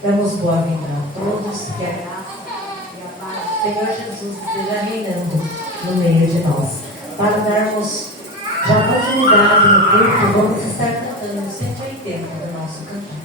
Damos boa-vinda a todos, que a graça e a paz do Senhor Jesus esteja reinando no meio de nós. Para darmos já continuidade no culto, vamos estar cantando o 180 do nosso cantinho.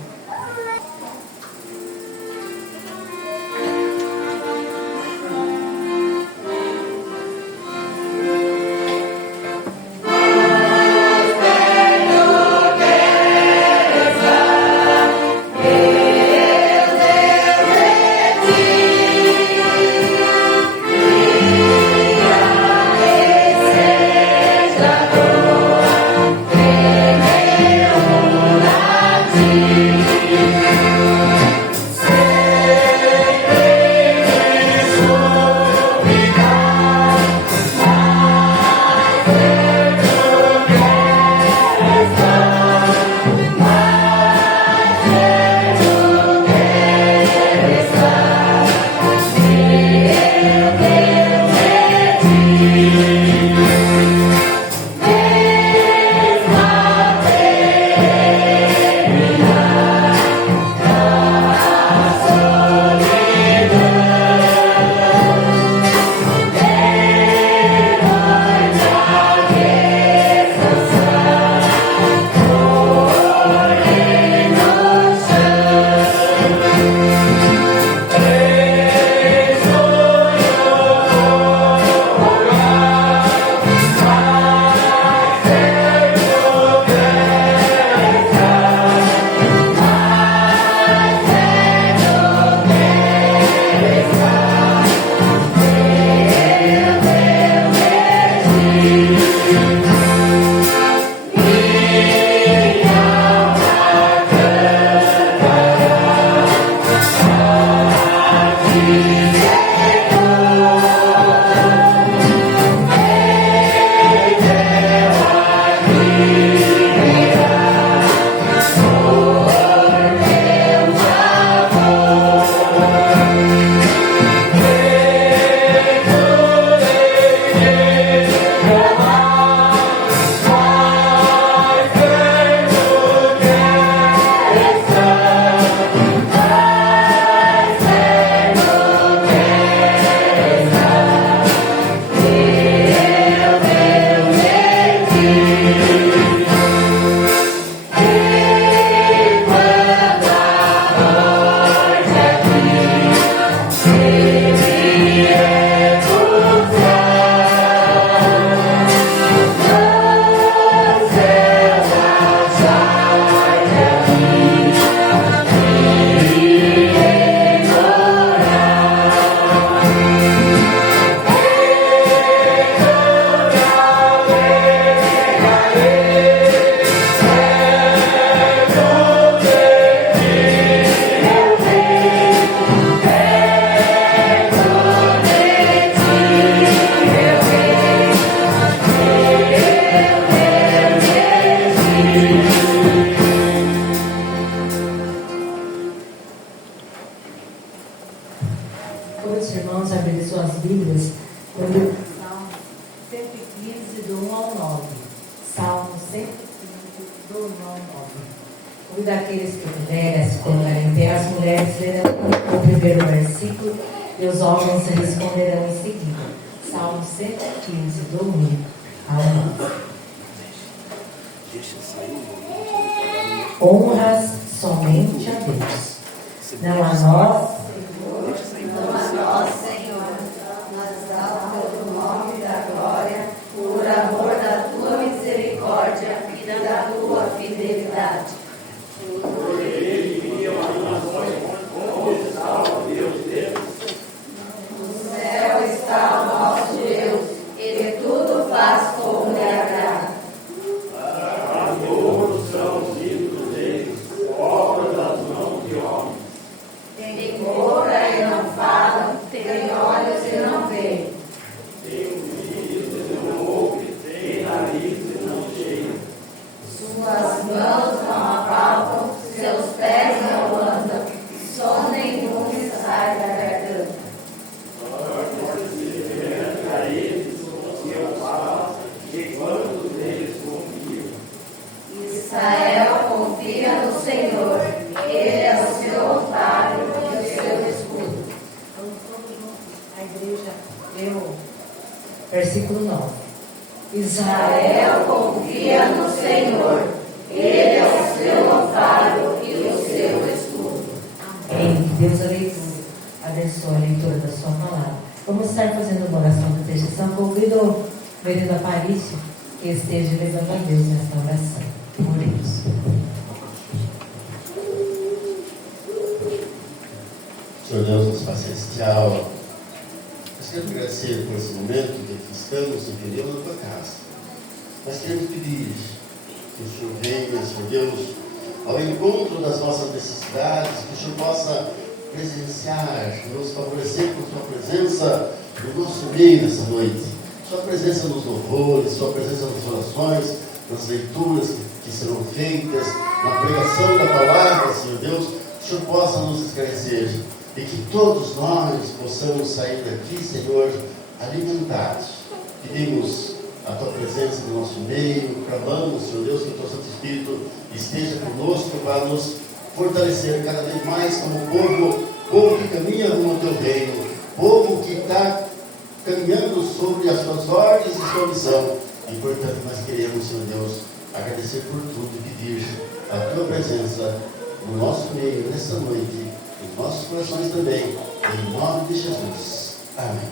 Todos irmãos abrirem suas Bíblias no livro de Salmo 115, do 1 ao 9. Salmo 115, do 1 ao 9. Convido aqueles que puderem se colocarem em pé, as mulheres lerão o primeiro versículo e os homens responderão em seguida. Salmo 115, do 1 ao 9. Honras somente a Deus, não a nós, Senhor, mas ao teu nome da glória, por amor da tua misericórdia e da tua fidelidade. Por ele as nações, onde está o Deus deles? No céu está o nosso Deus, ele tudo faz como lhe agrada. Amor são os ídolos deles, obras das mãos de homens. Tem boca e não falam, tem olhos e não veem. Tem ouvidos e não ouvem, tem nariz e não cheiram. Suas mãos não apalpam, seus pés não andam, som nenhum lhe sai da garganta. Torna-se a eles o seu fala, e quantos deles confiam? Israel confia no Senhor, ele é o seu amparo e o seu escudo. Vamos todos juntos. A igreja leu Versículo 9. Israel confia no Senhor, Ele é o seu amparo e o seu escudo. Amém. Que Deus abençoe a leitura da sua palavra. Vamos estar fazendo uma oração de intercessão. Convido o vereador Aparício que esteja levando a Deus nesta oração. Oremos. Senhor Deus, nosso Pai Celestial, nós queremos agradecer por esse momento que aqui estamos reunidos na tua casa. Nós queremos pedir que o Senhor venha, Senhor Deus, ao encontro das nossas necessidades, que o Senhor possa presenciar, nos favorecer com sua presença no nosso meio nessa noite. Sua presença nos louvores, sua presença nas orações, nas leituras que serão feitas, na pregação da palavra, Senhor Deus, que o Senhor possa nos esclarecer e que todos nós possamos sair daqui, Senhor, alimentados. Pedimos a tua presença no nosso meio, clamamos, Senhor Deus, que o teu Santo Espírito esteja conosco para nos fortalecer cada vez mais como povo que caminha rumo ao teu reino, povo que está caminhando sobre as tuas ordens e sua missão. E portanto nós queremos, Senhor Deus, agradecer por tudo e pedir a tua presença no nosso meio, nessa noite, nos nossos corações também, em nome de Jesus. Amém.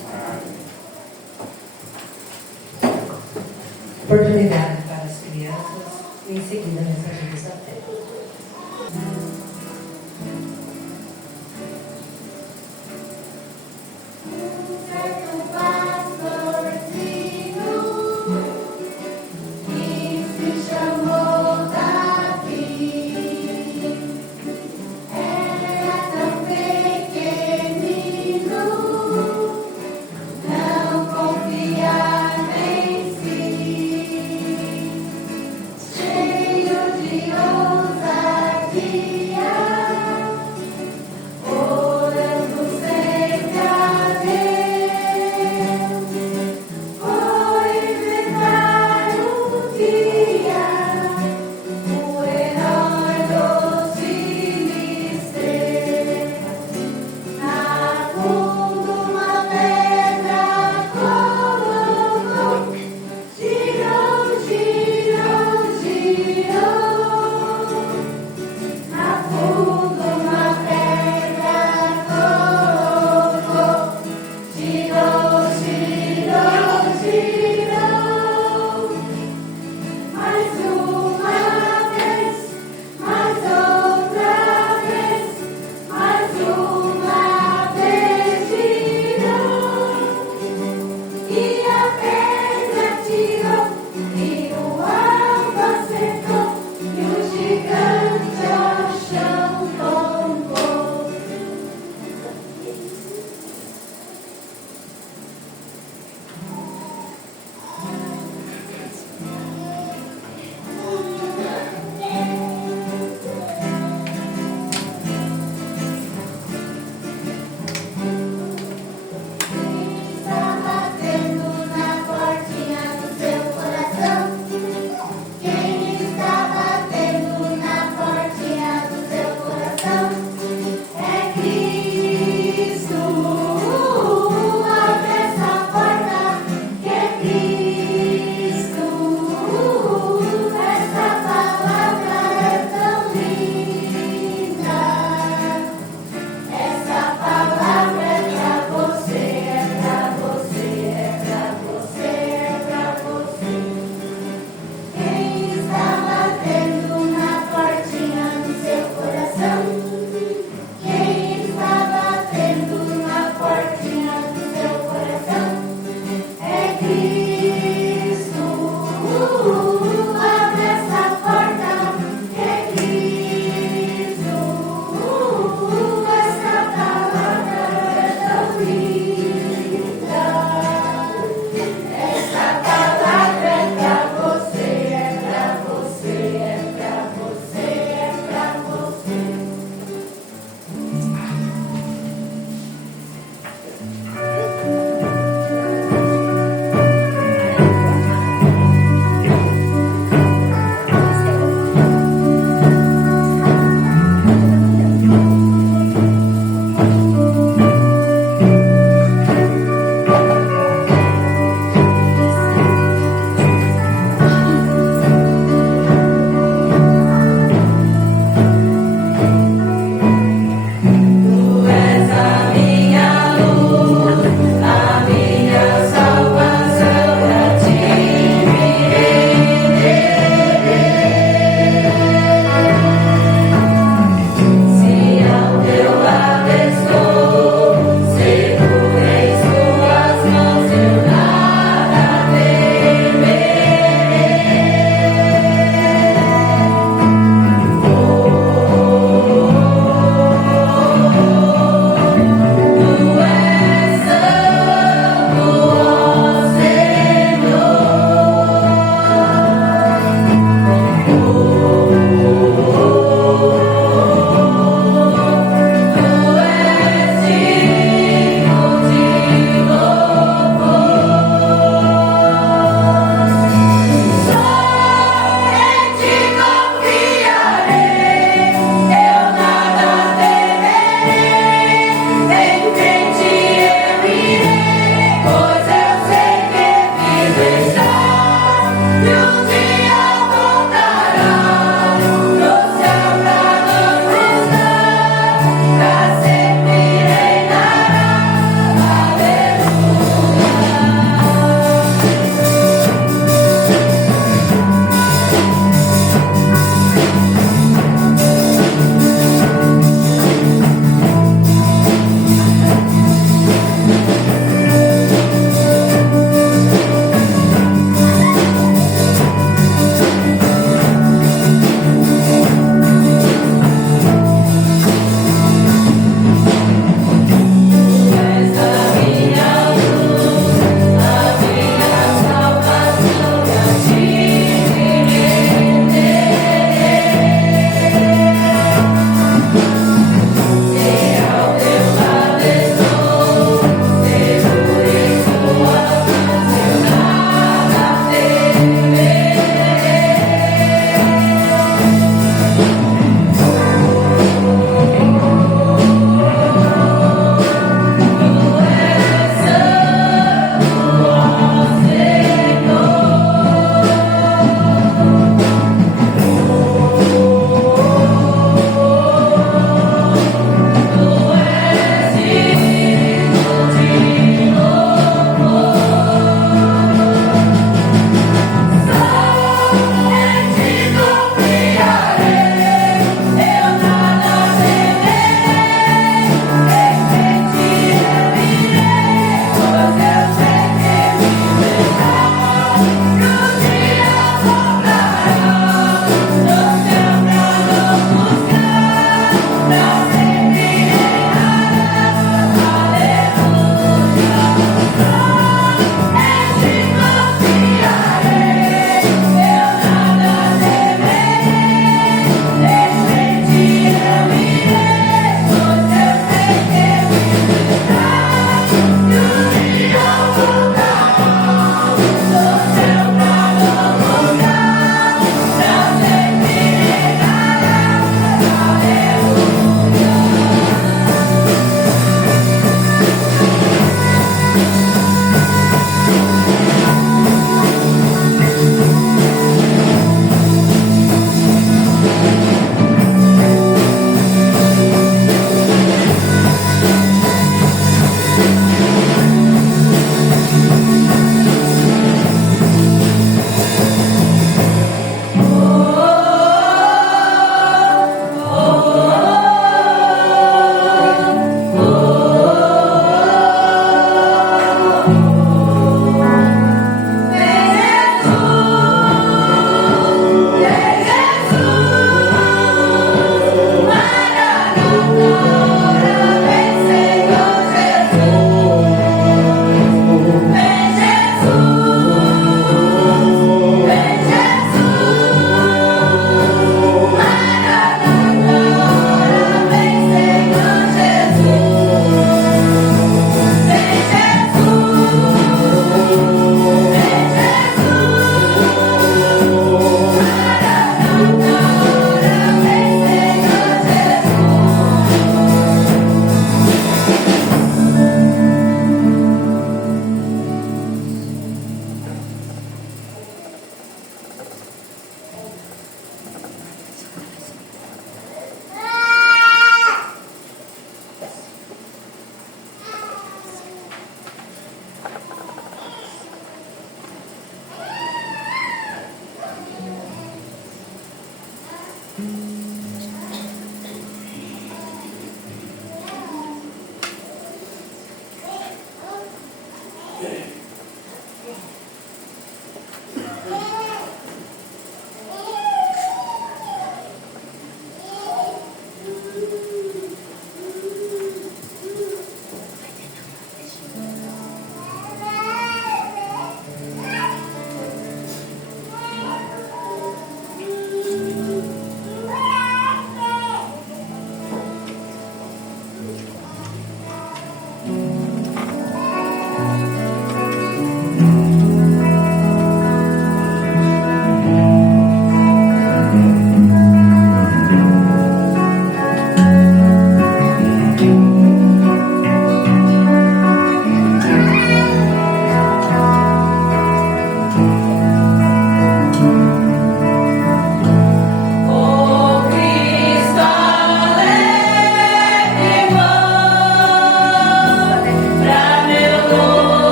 Oportunidade para as crianças e em seguida a mensagem da fé. Cheio de ousadia.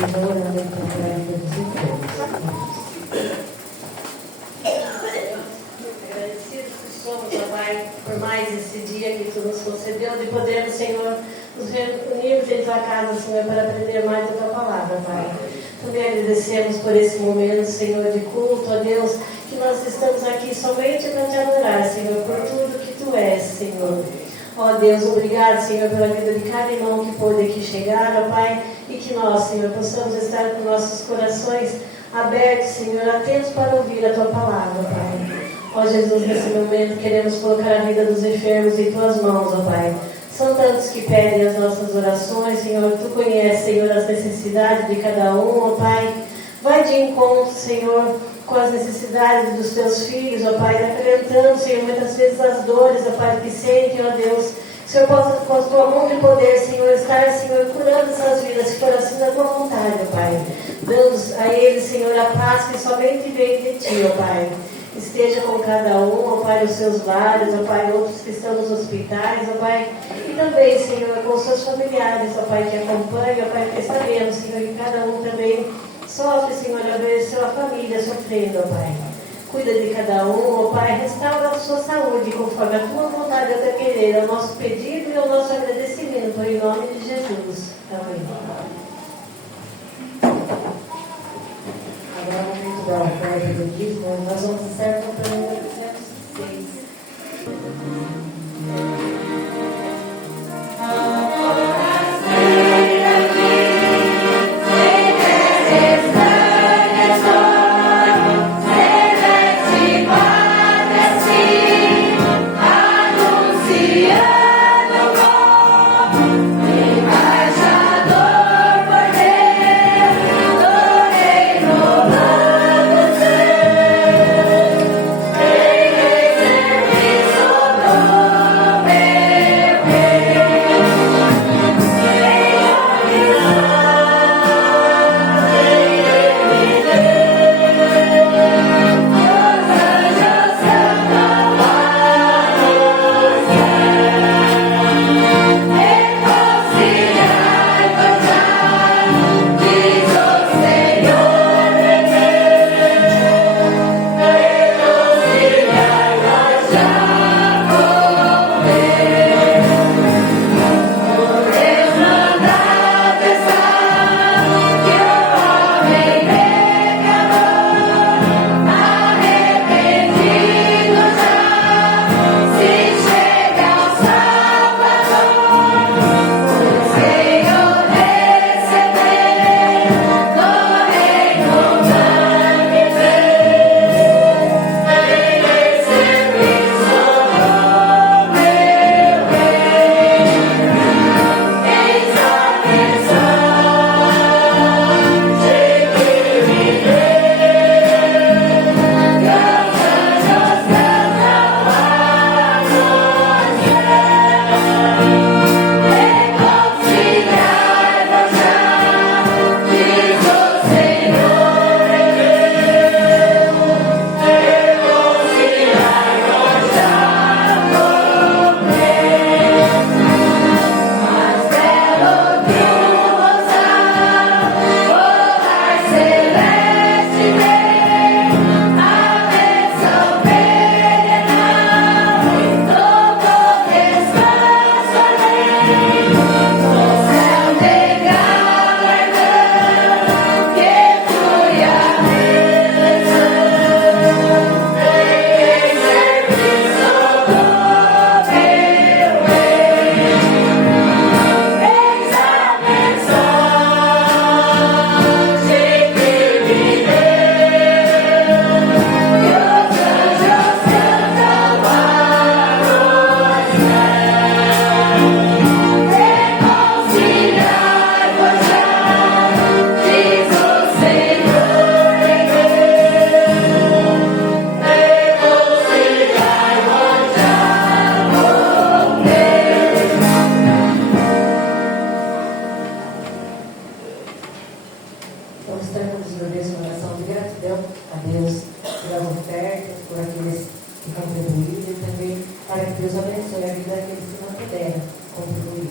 esteja orando então para a vida dos enfermos. Agradecidos que somos, ó Pai, por mais esse dia que Tu nos concedeu, de podermos, Senhor, nos reunirmos em Tua casa, Senhor, para aprender mais da Tua palavra, Pai. Também agradecemos por esse momento, Senhor, de culto, ó Deus, que nós estamos aqui somente para Te adorar, Senhor, por tudo que Tu és, Senhor. Ó Deus, obrigado, Senhor, pela vida de cada irmão que pôde aqui chegar, ó Pai, e que nós, Senhor, possamos estar com nossos corações abertos, Senhor, atentos para ouvir a Tua palavra, Pai. Ó Jesus, nesse momento queremos colocar a vida dos enfermos em Tuas mãos, ó Pai. São tantos que pedem as nossas orações, Senhor. Tu conheces, Senhor, as necessidades de cada um, ó Pai. Vai de encontro, Senhor, com as necessidades dos Teus filhos, ó Pai. Acalentando, Senhor, muitas vezes as dores, ó Pai, que sentem, ó Deus. Que o Senhor possa, com a Tua mão de poder, Senhor, estar, Senhor, curando essas vidas, se for assim da Tua vontade, ó Pai. Dando a eles, Senhor, a paz que somente vem de Ti, ó Pai. Esteja com cada um, ó Pai, os seus lares, ó Pai, outros que estão nos hospitais, ó Pai, e também, Senhor, com os seus familiares, ó Pai, que acompanham, ó Pai, porque sabemos, Senhor, que cada um também sofre, Senhor, a ver sua família sofrendo, ó Pai. Cuida de cada um, ó Pai, restaura a sua saúde, conforme a Tua vontade e a Tua querer, é o nosso pedido e o nosso agradecimento, em nome de Jesus. Amém. Agora é o momento da oferta do dízimo, nós vamos estar comprando 806.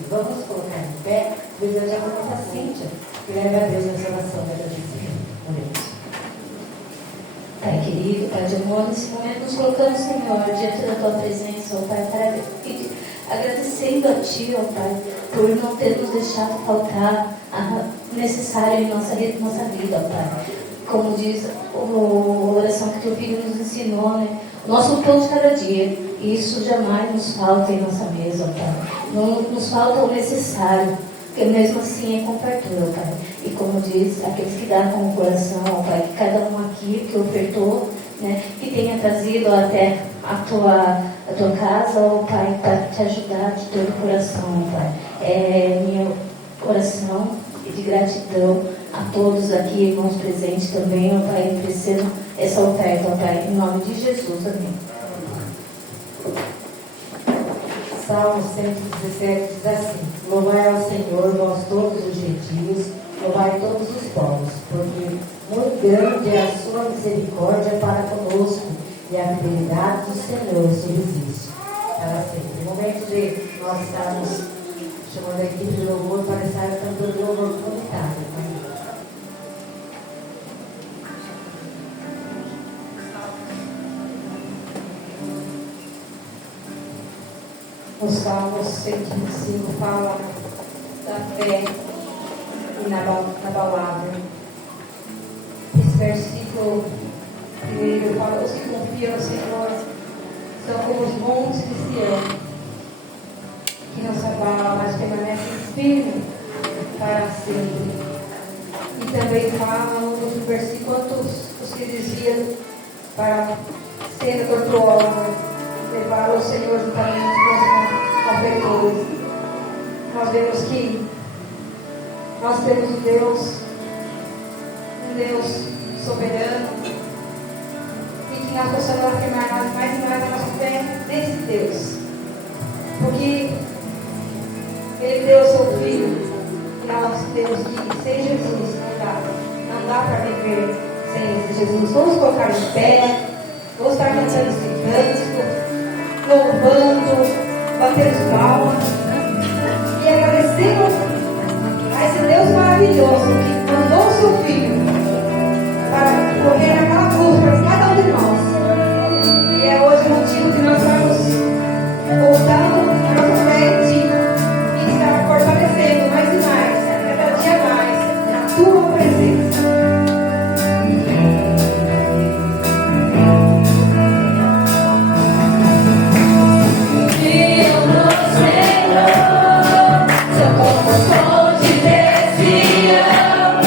Vamos colocar em pé, Deus já começa a Cíntia. e leve a Deus nessa oração da vida. Oremos. Pai querido, Pai de amor, nesse momento nos colocamos, Senhor, diante da Tua presença, ó Pai, para pedir, agradecendo a Ti, ó Pai, por não ter nos deixado faltar a necessário em nossa vida, ó Pai. Como diz a oração que Teu Filho nos ensinou, né? Nosso pão de cada dia, isso jamais nos falta em nossa mesa, ó Pai. Não nos falta o necessário, porque mesmo assim é com fartura, ó Pai. E como diz, aqueles que dão com o coração, ó Pai, que cada um aqui que ofertou, né, que tenha trazido até a tua casa, ó Pai, para te ajudar de todo o coração, ó Pai. É minha oração e de gratidão a todos aqui, irmãos presentes também, ó Pai, oferecendo essa oferta, ó Pai, em nome de Jesus, amém. Salmo 117 diz assim: Louvai ao Senhor, vós todos os gentios, louvai todos os povos, porque muito grande é a sua misericórdia para conosco, e a fidelidade do Senhor subsiste para sempre. No momento de nós estarmos chamando a equipe de louvor para estar cantando louvor comunitário. O Salmo 125 fala da fé inabalável. Esse versículo primeiro fala: os que confiam no Senhor são como os montes de Sião, que não se abalam, mas permanecem firmes para sempre. E também fala no outro versículo: quantos os que diziam para ser tortuosa, levaram o Senhor juntamente com os malfeitores. Nós vemos que nós temos um Deus soberano, e que nós possamos afirmar mais e mais a nossa fé nesse Deus, porque Ele deu o seu Filho, e nós temos que sem Jesus não dá para viver sem esse Jesus. Vamos colocar em pé, vamos estar cantando esse cântico, louvando, batendo palmas e agradecendo a esse Deus maravilhoso que mandou o seu Filho para correr naquela cruz para cada um de nós. E é hoje o motivo de nós estarmos voltando a nossa fé em Ti e estar fortalecendo mais e mais, cada dia mais, na Tua presença. Senhor, sou como fonte de Sião.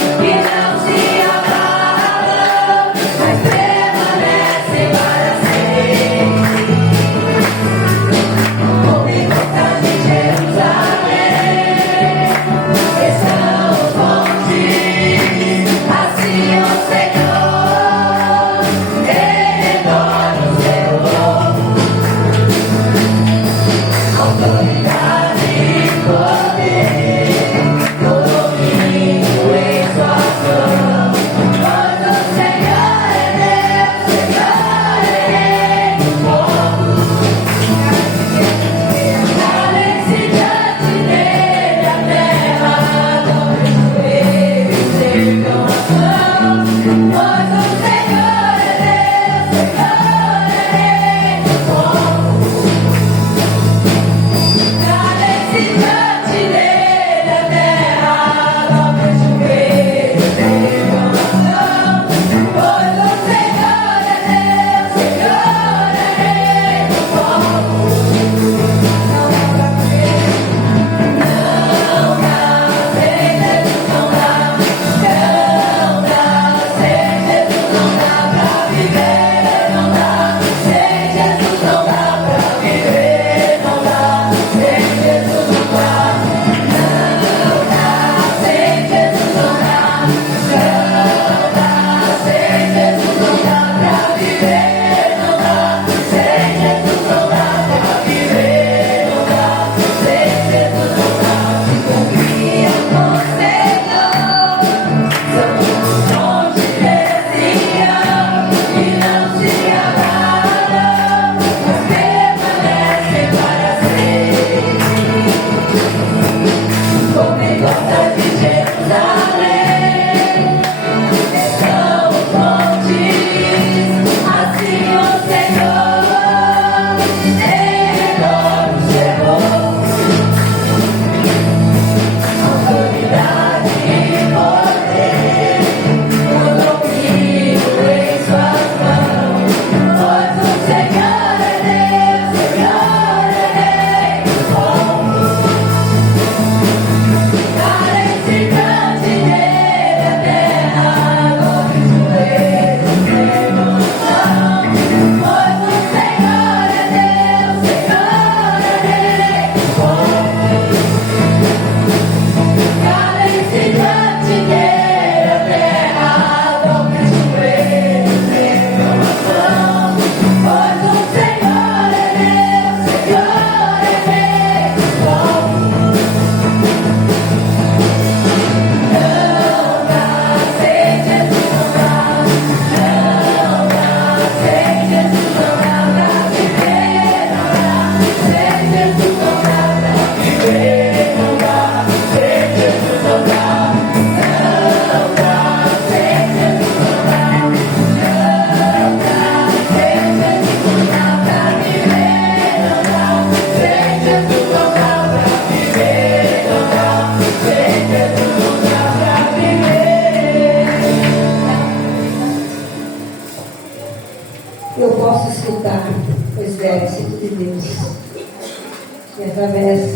eu posso escutar o exército de Deus. E através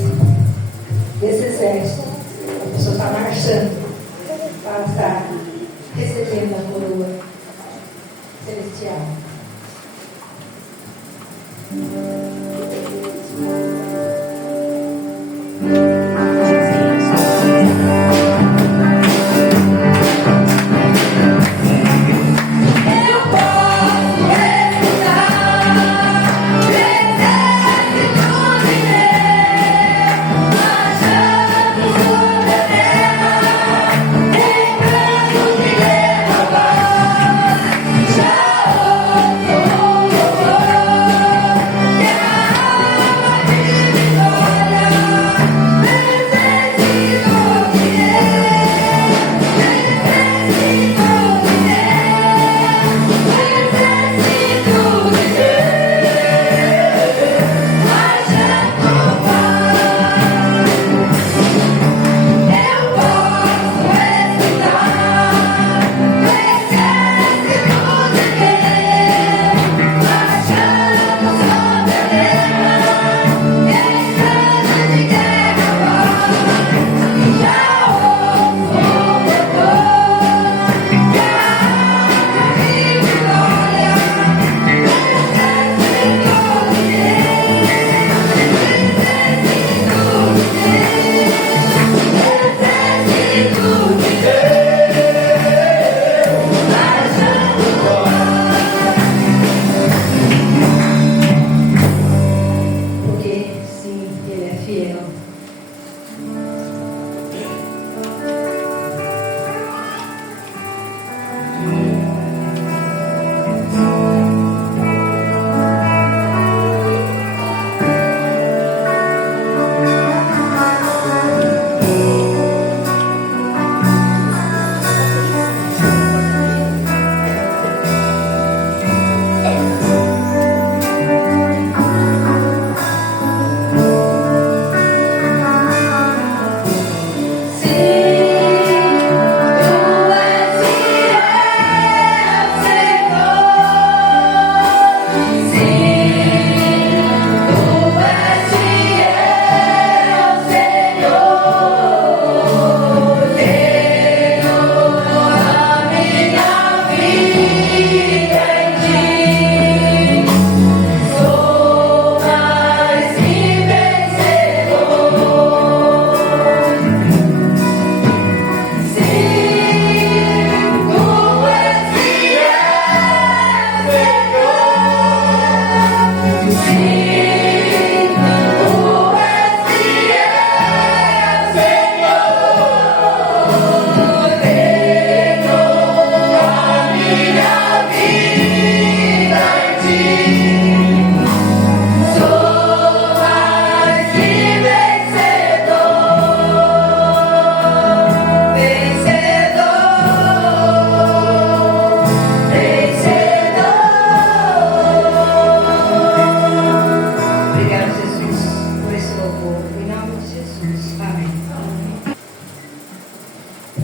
desse exército, a pessoa está marchando para estar recebendo a coroa celestial.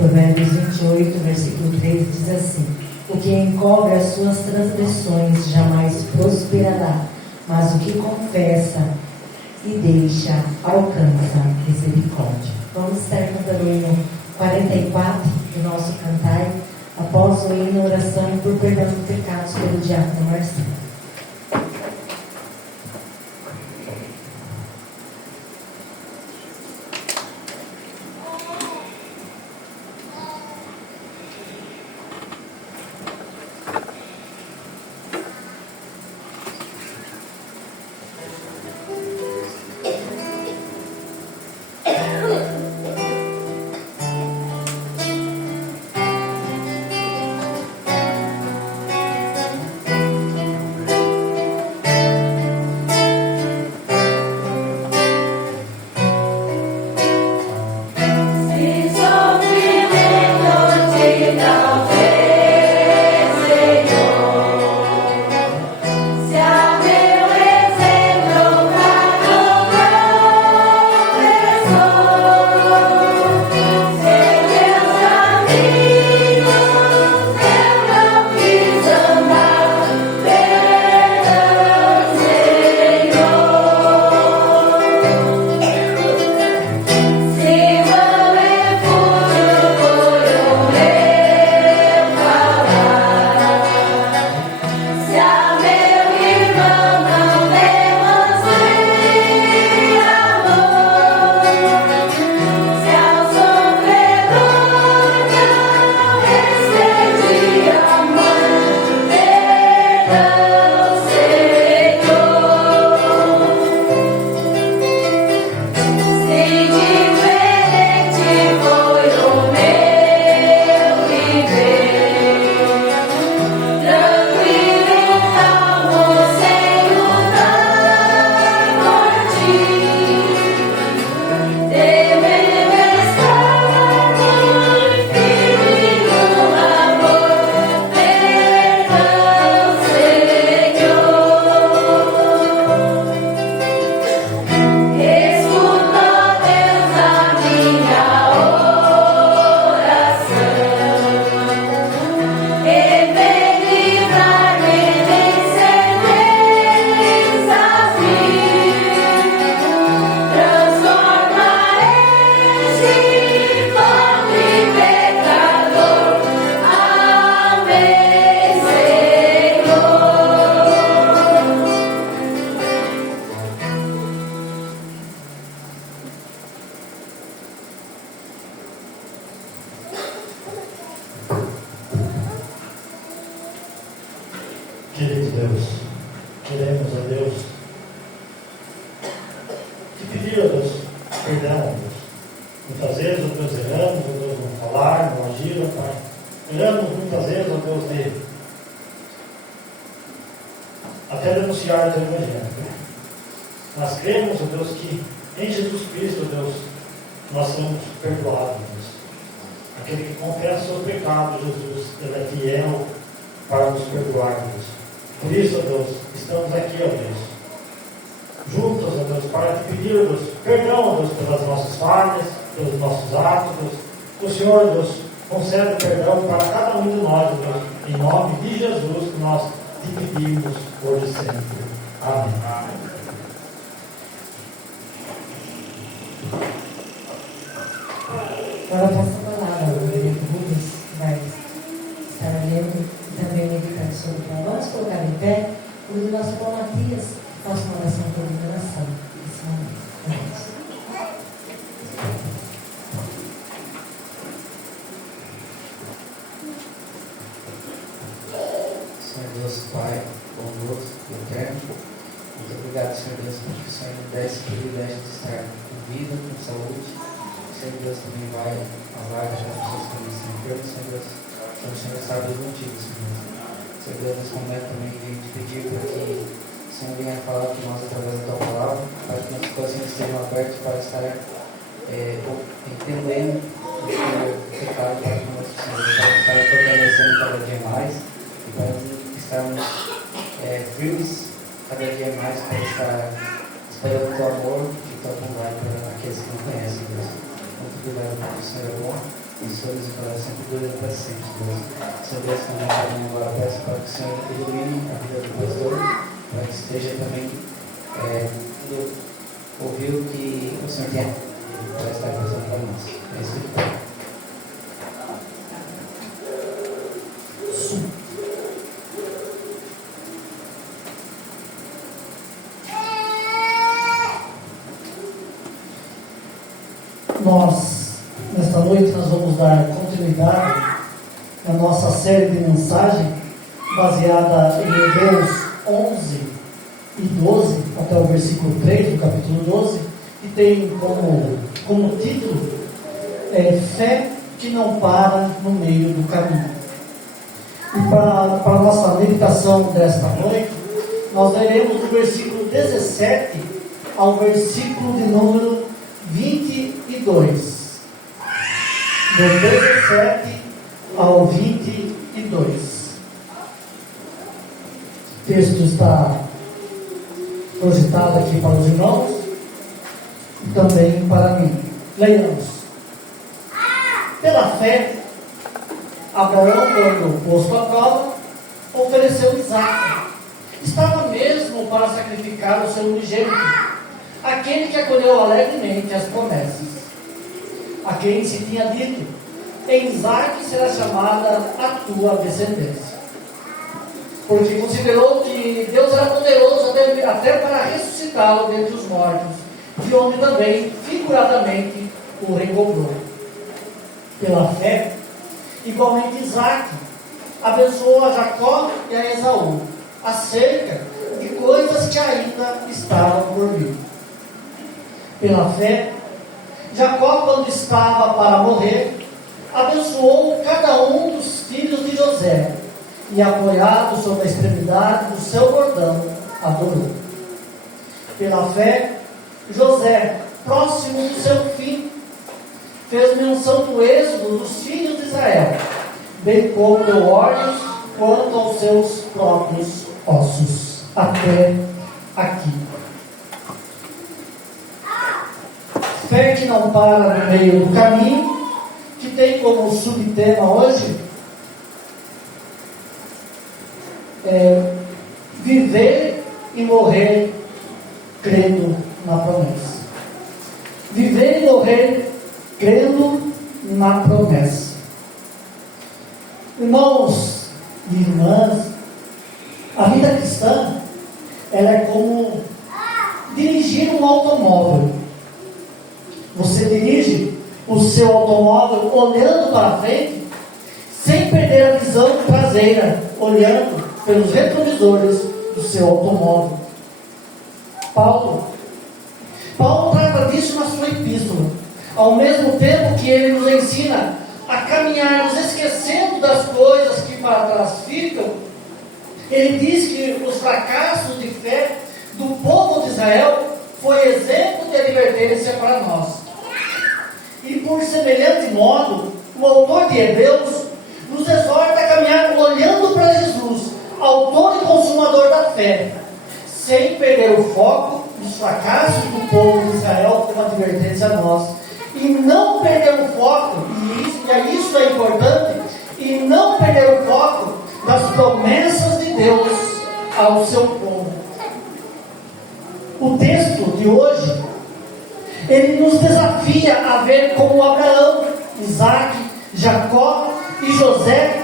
Provérbios 28, versículo 3 diz assim: o que encobre as suas transgressões jamais prosperará, mas o que confessa e deixa alcança misericórdia. Vamos estar cantando o hino 44 do nosso cantar, após o hino oração por perdão de pecados pelo diácono Marcelo. Deus, queremos, ó Deus, te pedir, ó Deus, perdão, ó Deus. Muitas vezes, ó Deus, erramos, ó Deus, no falar, no agir, ó Pai. Erramos muitas vezes, ó Deus, de até denunciar o teu Evangelho. Nós cremos, ó Deus, que em Jesus Cristo, ó Deus, nós somos perdoados, Deus. Aquele que confessa o seu pecado, Jesus, ele é fiel para nos perdoar, Deus. Por isso, ó Deus, estamos aqui, ó Deus, juntos, ó Deus, para te pedir, ó Deus, perdão, ó Deus, pelas nossas falhas, pelos nossos atos, Deus. O Senhor, ó Deus, concede perdão para cada um de nós, ó Deus, em nome de Jesus, que nós te pedimos hoje e sempre. Amém. Agora passa a palavra ao Reverendo Rubens, que vai estar lendo e também meditando sobre ela. Vamos colocar em pé, o nosso irmão Matias faça uma oração por liberação nesse momento. Vamos. Senhor Deus, Pai, bondoso e eterno, muito obrigado, Senhor Deus, porque o Senhor nos dá esse privilégio de estar com vida, com saúde. Senhor Deus também vai falar das pessoas que estão enfermas, Senhor Deus. Então, o Senhor sabe os motivos, Senhor Deus. Senhor Deus, nesse momento também vem te pedir para que o Senhor venha falar com nós através da tua palavra, para que nossos corações estejam abertos para estar entendendo o Senhor, o pecado para conosco, Senhor, para estar fortalecendo cada dia mais e para estarmos firmes cada dia mais para estar esperando o teu amor e tua bondade para aqueles que não conhecem, Deus. Muito obrigado porque o Senhor é bom e o Senhor nos encoraja sempre durante para sempre, Deus. Senhor Deus, também agora peço para que o Senhor ilumine a vida do pastor, para que esteja também ouvir o que o Senhor tem para estar passando para nós. É isso que eu Nós, nesta noite, nós vamos dar continuidade à nossa série de mensagem baseada em Hebreus 11 e 12, até o versículo 3 do capítulo 12, que tem como título Fé que não para no meio do caminho. E para a nossa meditação desta noite, nós leremos do versículo 17 ao versículo de número 22. Do 17 ao 22. O texto está projetado aqui para os irmãos e também para mim. Leiamos. Pela fé, Abraão, quando posto à prova, ofereceu Isaque. Estava mesmo para sacrificar o seu unigênito, aquele que acolheu alegremente as promessas, a quem se tinha dito: em Isaque será chamada a tua descendência. Porque considerou que Deus era poderoso até para ressuscitá-lo dentre os mortos, de onde também, figuradamente, o recobrou. Pela fé, igualmente Isaque abençoou a Jacó e a Esaú, acerca de coisas que ainda estavam por vir. Pela fé, Jacó, quando estava para morrer, abençoou cada um dos filhos de José, e apoiado sobre a extremidade do seu bordão, adorou. Pela fé, José, próximo do seu fim, fez menção do êxodo dos filhos de Israel, bem como deu ordens quanto aos seus próprios ossos. Até aqui. Fé que não para no meio do caminho, que tem como subtema hoje viver e morrer crendo na promessa. Viver e morrer crendo na promessa. Irmãos e irmãs, a vida cristã, ela é como dirigir um automóvel. Você dirige o seu automóvel olhando para frente, sem perder a visão traseira, olhando pelos retrovisores do seu automóvel. Paulo trata disso na sua epístola, ao mesmo tempo que ele nos ensina a caminharmos esquecendo das coisas que para trás ficam. Ele diz que os fracassos de fé do povo de Israel foi exemplo de advertência para nós. E por semelhante modo, o autor de Hebreus nos exorta a caminhar olhando para Jesus, autor e consumador da fé, sem perder o foco dos fracassos do povo de Israel, como advertência a nós. E não perder o foco, e isso é importante, e não perder o foco das promessas de Deus ao seu povo. O texto de hoje, ele nos desafia a ver como Abraão, Isaac, Jacó e José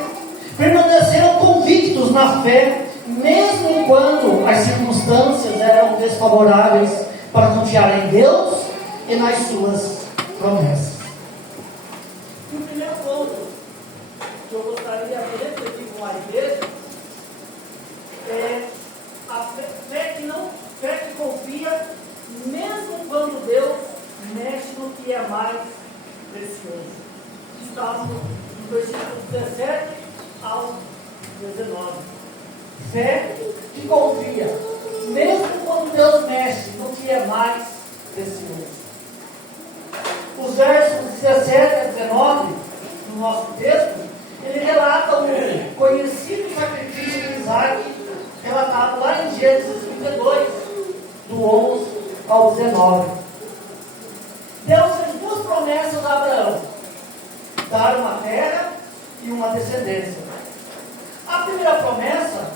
permaneceram convictos na fé, mesmo enquanto as circunstâncias eram desfavoráveis, para confiar em Deus e nas suas promessas. E o primeiro ponto que eu gostaria de refletir com a igreja é a fé que confia, mesmo quando Deus mexe no que é mais precioso. Estamos no versículo 17 ao 19. Fé que confia, mesmo quando Deus mexe no que é mais precioso. Os versos 17 a 19 do nosso texto, ele relata o conhecido sacrifício de Isaac, relatado lá em Gênesis 32, do 11 ao 19. Deus fez duas promessas a Abraão: dar uma terra e uma descendência. A primeira promessa,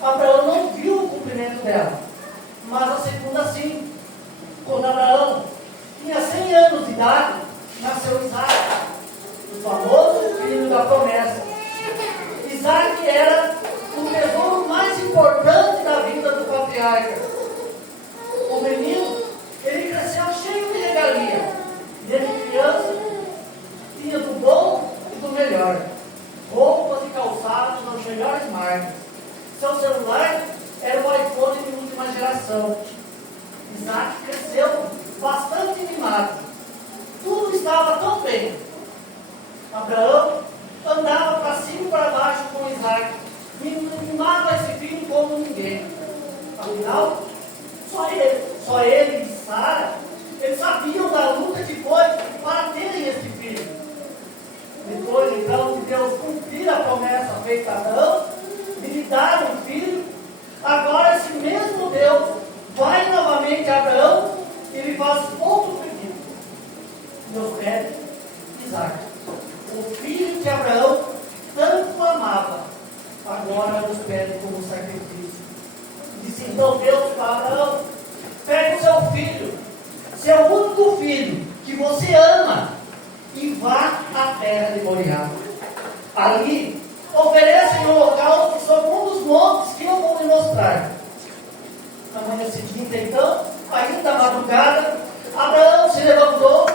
Abraão não viu o cumprimento dela, mas a segunda sim. Quando Abraão tinha 100 anos de idade, nasceu Isaac, o famoso filho da promessa. Isaac era o tesouro mais importante da vida do patriarca. O menino, ele cresceu cheio de regalia. Desde criança, tinha do bom e do melhor. Roupas e calçados nas melhores marcas. Seu celular era o iPhone de última geração. Isaac cresceu bastante mimado. Tudo estava tão bem. Abraão andava para cima e para baixo com Isaac. Mimava esse filho como ninguém. Afinal, só ele e Sara, eles sabiam da luta que foi para terem este filho. Depois, então, de Deus cumprir a promessa feita a Abraão, de lhe dar um filho, agora esse mesmo Deus vai novamente a Abraão e lhe faz outro pedido. Deus pede Isaac, o filho que Abraão tanto amava, agora nos pede como sacrifício. Disse então Deus para Abraão: pegue o seu filho, seu único filho, que você ama, e vá à terra de Moriá. Ali, ofereça em holocausto sobre um dos montes que eu vou lhe mostrar. Na manhã seguinte, então, ainda à madrugada, Abraão se levantou,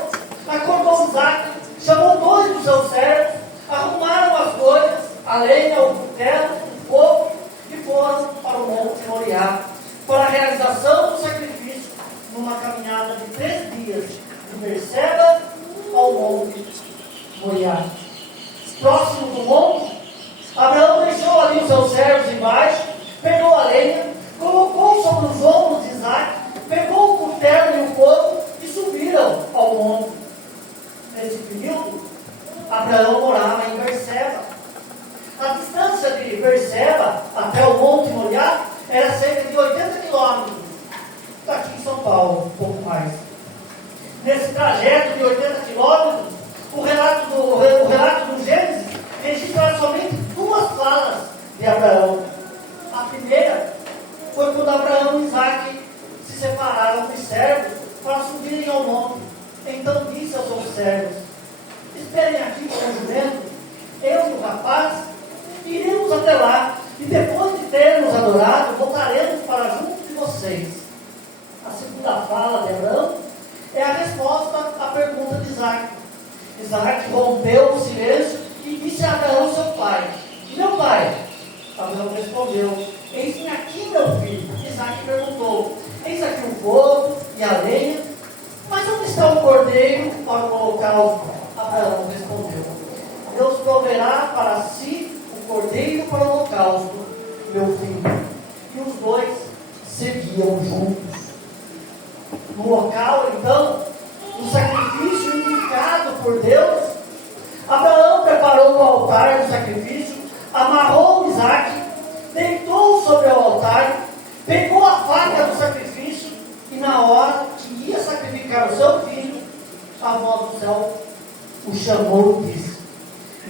acordou Isaac, chamou 2 dos seus servos, arrumaram as coisas, a lenha, o cutelo, o fogo, e foram para o monte Moriá, para a realização do sacrifício, numa caminhada de 3 dias, de Berseba ao monte Moriá. Próximo do monte, Abraão deixou ali os seus servos embaixo, pegou a lenha, colocou sobre os ombros de Isaac, pegou o cutelo e o fogo e subiram ao monte. Nesse período, Abraão morava em Berseba. A distância de Berseba até o monte Moriá era cerca de 80 quilômetros, daqui em São Paulo, um pouco mais. Nesse trajeto de 80 quilômetros, o relato do Gênesis registra somente 2 falas de Abraão. A primeira foi quando Abraão e Isaac se separaram dos servos para subirem ao monte. Então disse aos seus servos: esperem aqui com o jumento, eu e o rapaz iremos até lá, e depois de termos adorado, voltaremos para junto de vocês. A segunda fala de Abraão é a resposta à pergunta de Isaac. Isaac rompeu o silêncio e disse a Abraão, seu pai: meu pai. Abraão respondeu: eis-me aqui, meu filho. iam juntos. No local, então, do sacrifício indicado por Deus, Abraão preparou o altar do sacrifício, amarrou Isaac, deitou sobre o altar, pegou a faca do sacrifício e na hora que ia sacrificar o seu filho, a voz do céu o chamou e disse: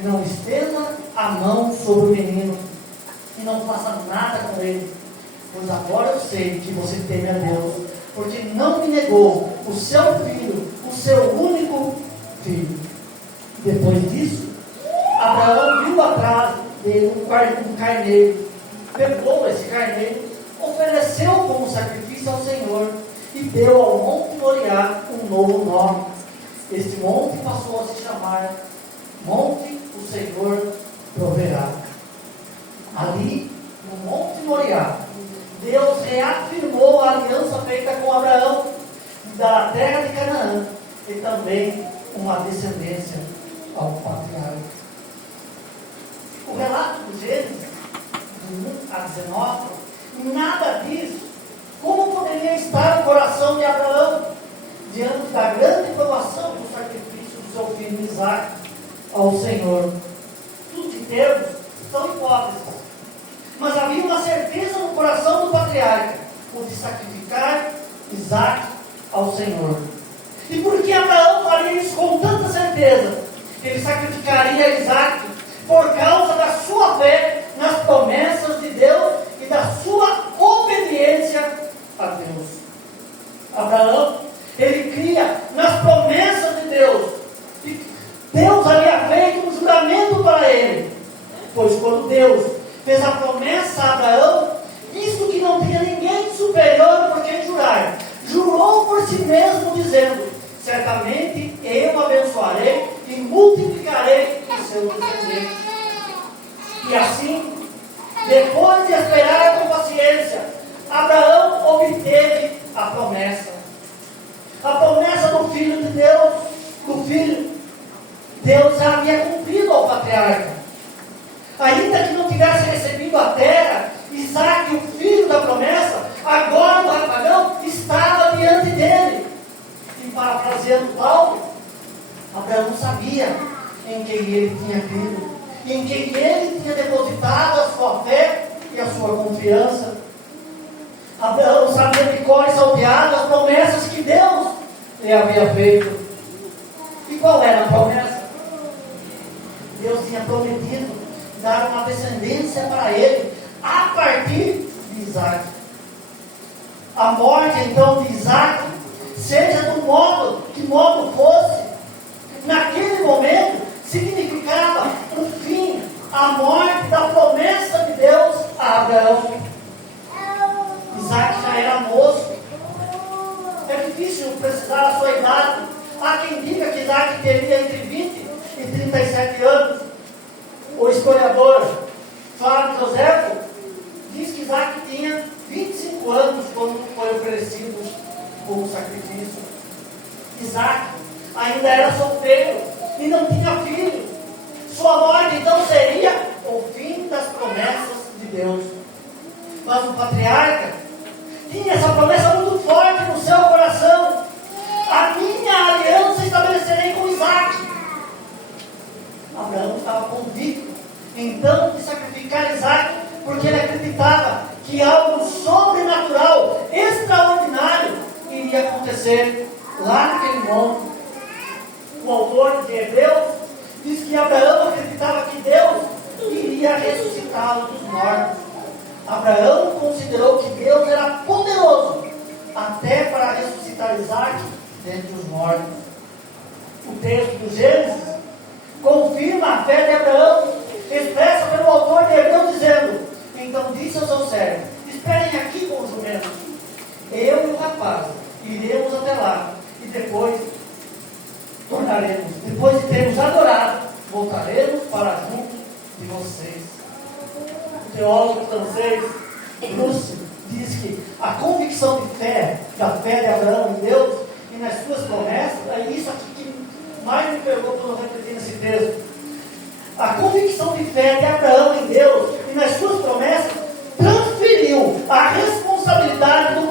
não estenda a mão sobre o menino e não faça nada com ele, pois agora eu sei que você teme a Deus, porque não me negou o seu filho, o seu único filho. Depois disso, Abraão viu atrás dele um carneiro, pegou esse carneiro, ofereceu como sacrifício ao Senhor e deu ao Monte Moriá um novo nome. Este monte passou a se chamar Monte o Senhor Proverá. Ali, no Monte Moriá, Deus reafirmou a aliança feita com Abraão da terra de Canaã e também uma descendência ao patriarca. O relato do Gênesis, de 1 a 19, nada diz como poderia estar o coração de Abraão diante da grande provação do sacrifício do seu filho Isaac ao Senhor. Tudo que temos são hipóteses, mas havia uma certeza no coração do patriarca, o de sacrificar Isaac ao Senhor. E por que Abraão faria isso com tanta certeza? Ele sacrificaria Isaac por causa da sua fé nas promessas de Deus e da sua obediência a Deus. Abraão, ele cria nas promessas de Deus. E Deus havia feito um juramento para ele. Pois quando Deus fez a promessa a Abraão, visto que não tinha ninguém superior por quem jurar, jurou por si mesmo, dizendo: certamente eu abençoarei e multiplicarei os seus descendentes. E assim, depois de esperar com paciência, Abraão obteve a promessa. A promessa do Filho de Deus, do Filho, Deus já havia cumprido ao patriarca. Ainda que não tivesse recebido a terra, Isaac, o filho da promessa, agora o rapagão estava diante dele. E parafraseando Paulo, Abraão sabia em quem ele tinha crido, em quem ele tinha depositado a sua fé e a sua confiança. Abraão sabia de cor e salteado as promessas que Deus lhe havia feito. E qual era a promessa? Deus tinha prometido dar uma descendência para ele a partir de Isaac. A morte então de Isaac, seja do modo que modo fosse, naquele momento significava o fim, a morte da promessa de Deus a Abraão. Isaac já era moço. É difícil precisar a sua idade. Há quem diga que Isaac teria entre 20 e 37 anos. O historiador Flávio Joséfo diz que Isaac tinha 25 anos quando foi oferecido como sacrifício. Isaac ainda era solteiro e não tinha filho. Sua morte então seria o fim das promessas de Deus. Mas o patriarca tinha essa promessa muito forte no seu coração: a minha aliança estabelecerei com Isaac. Abraão estava convicto então de sacrificar Isaac, porque ele acreditava que algo sobrenatural, extraordinário, iria acontecer lá naquele monte. O autor de Hebreus diz que Abraão acreditava que Deus iria ressuscitá-lo dos mortos. Abraão considerou que Deus era poderoso até para ressuscitar Isaac dentre os mortos. O texto do Gênesis confirma a fé de Abraão, expressa pelo autor de Hebreus, dizendo: então disse ao seu servo: esperem aqui com os jumentos, eu e o rapaz iremos até lá, e depois tornaremos, depois de termos adorado, voltaremos para junto de vocês. O teólogo francês Russell diz que a convicção de fé, da fé de Abraão em Deus e nas suas promessas, é isso aqui que mais me pegou quando eu repeti nesse texto. A convicção de fé de Abraão em Deus e nas suas promessas transferiu a responsabilidade do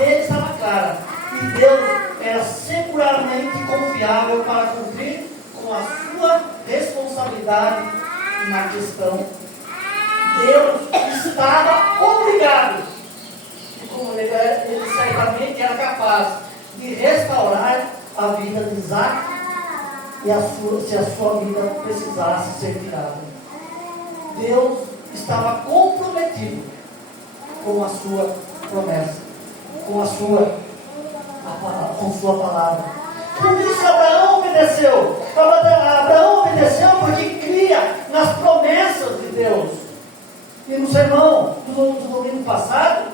dele estava clara. E Deus era seguramente confiável para cumprir com a sua responsabilidade na questão. Deus estava obrigado, e como ele certamente era capaz de restaurar a vida de Isaac, se a sua vida precisasse ser tirada. Deus estava comprometido com a sua promessa, com sua palavra. Por isso Abraão obedeceu. Abraão obedeceu porque cria nas promessas de Deus. E no sermão do domingo passado,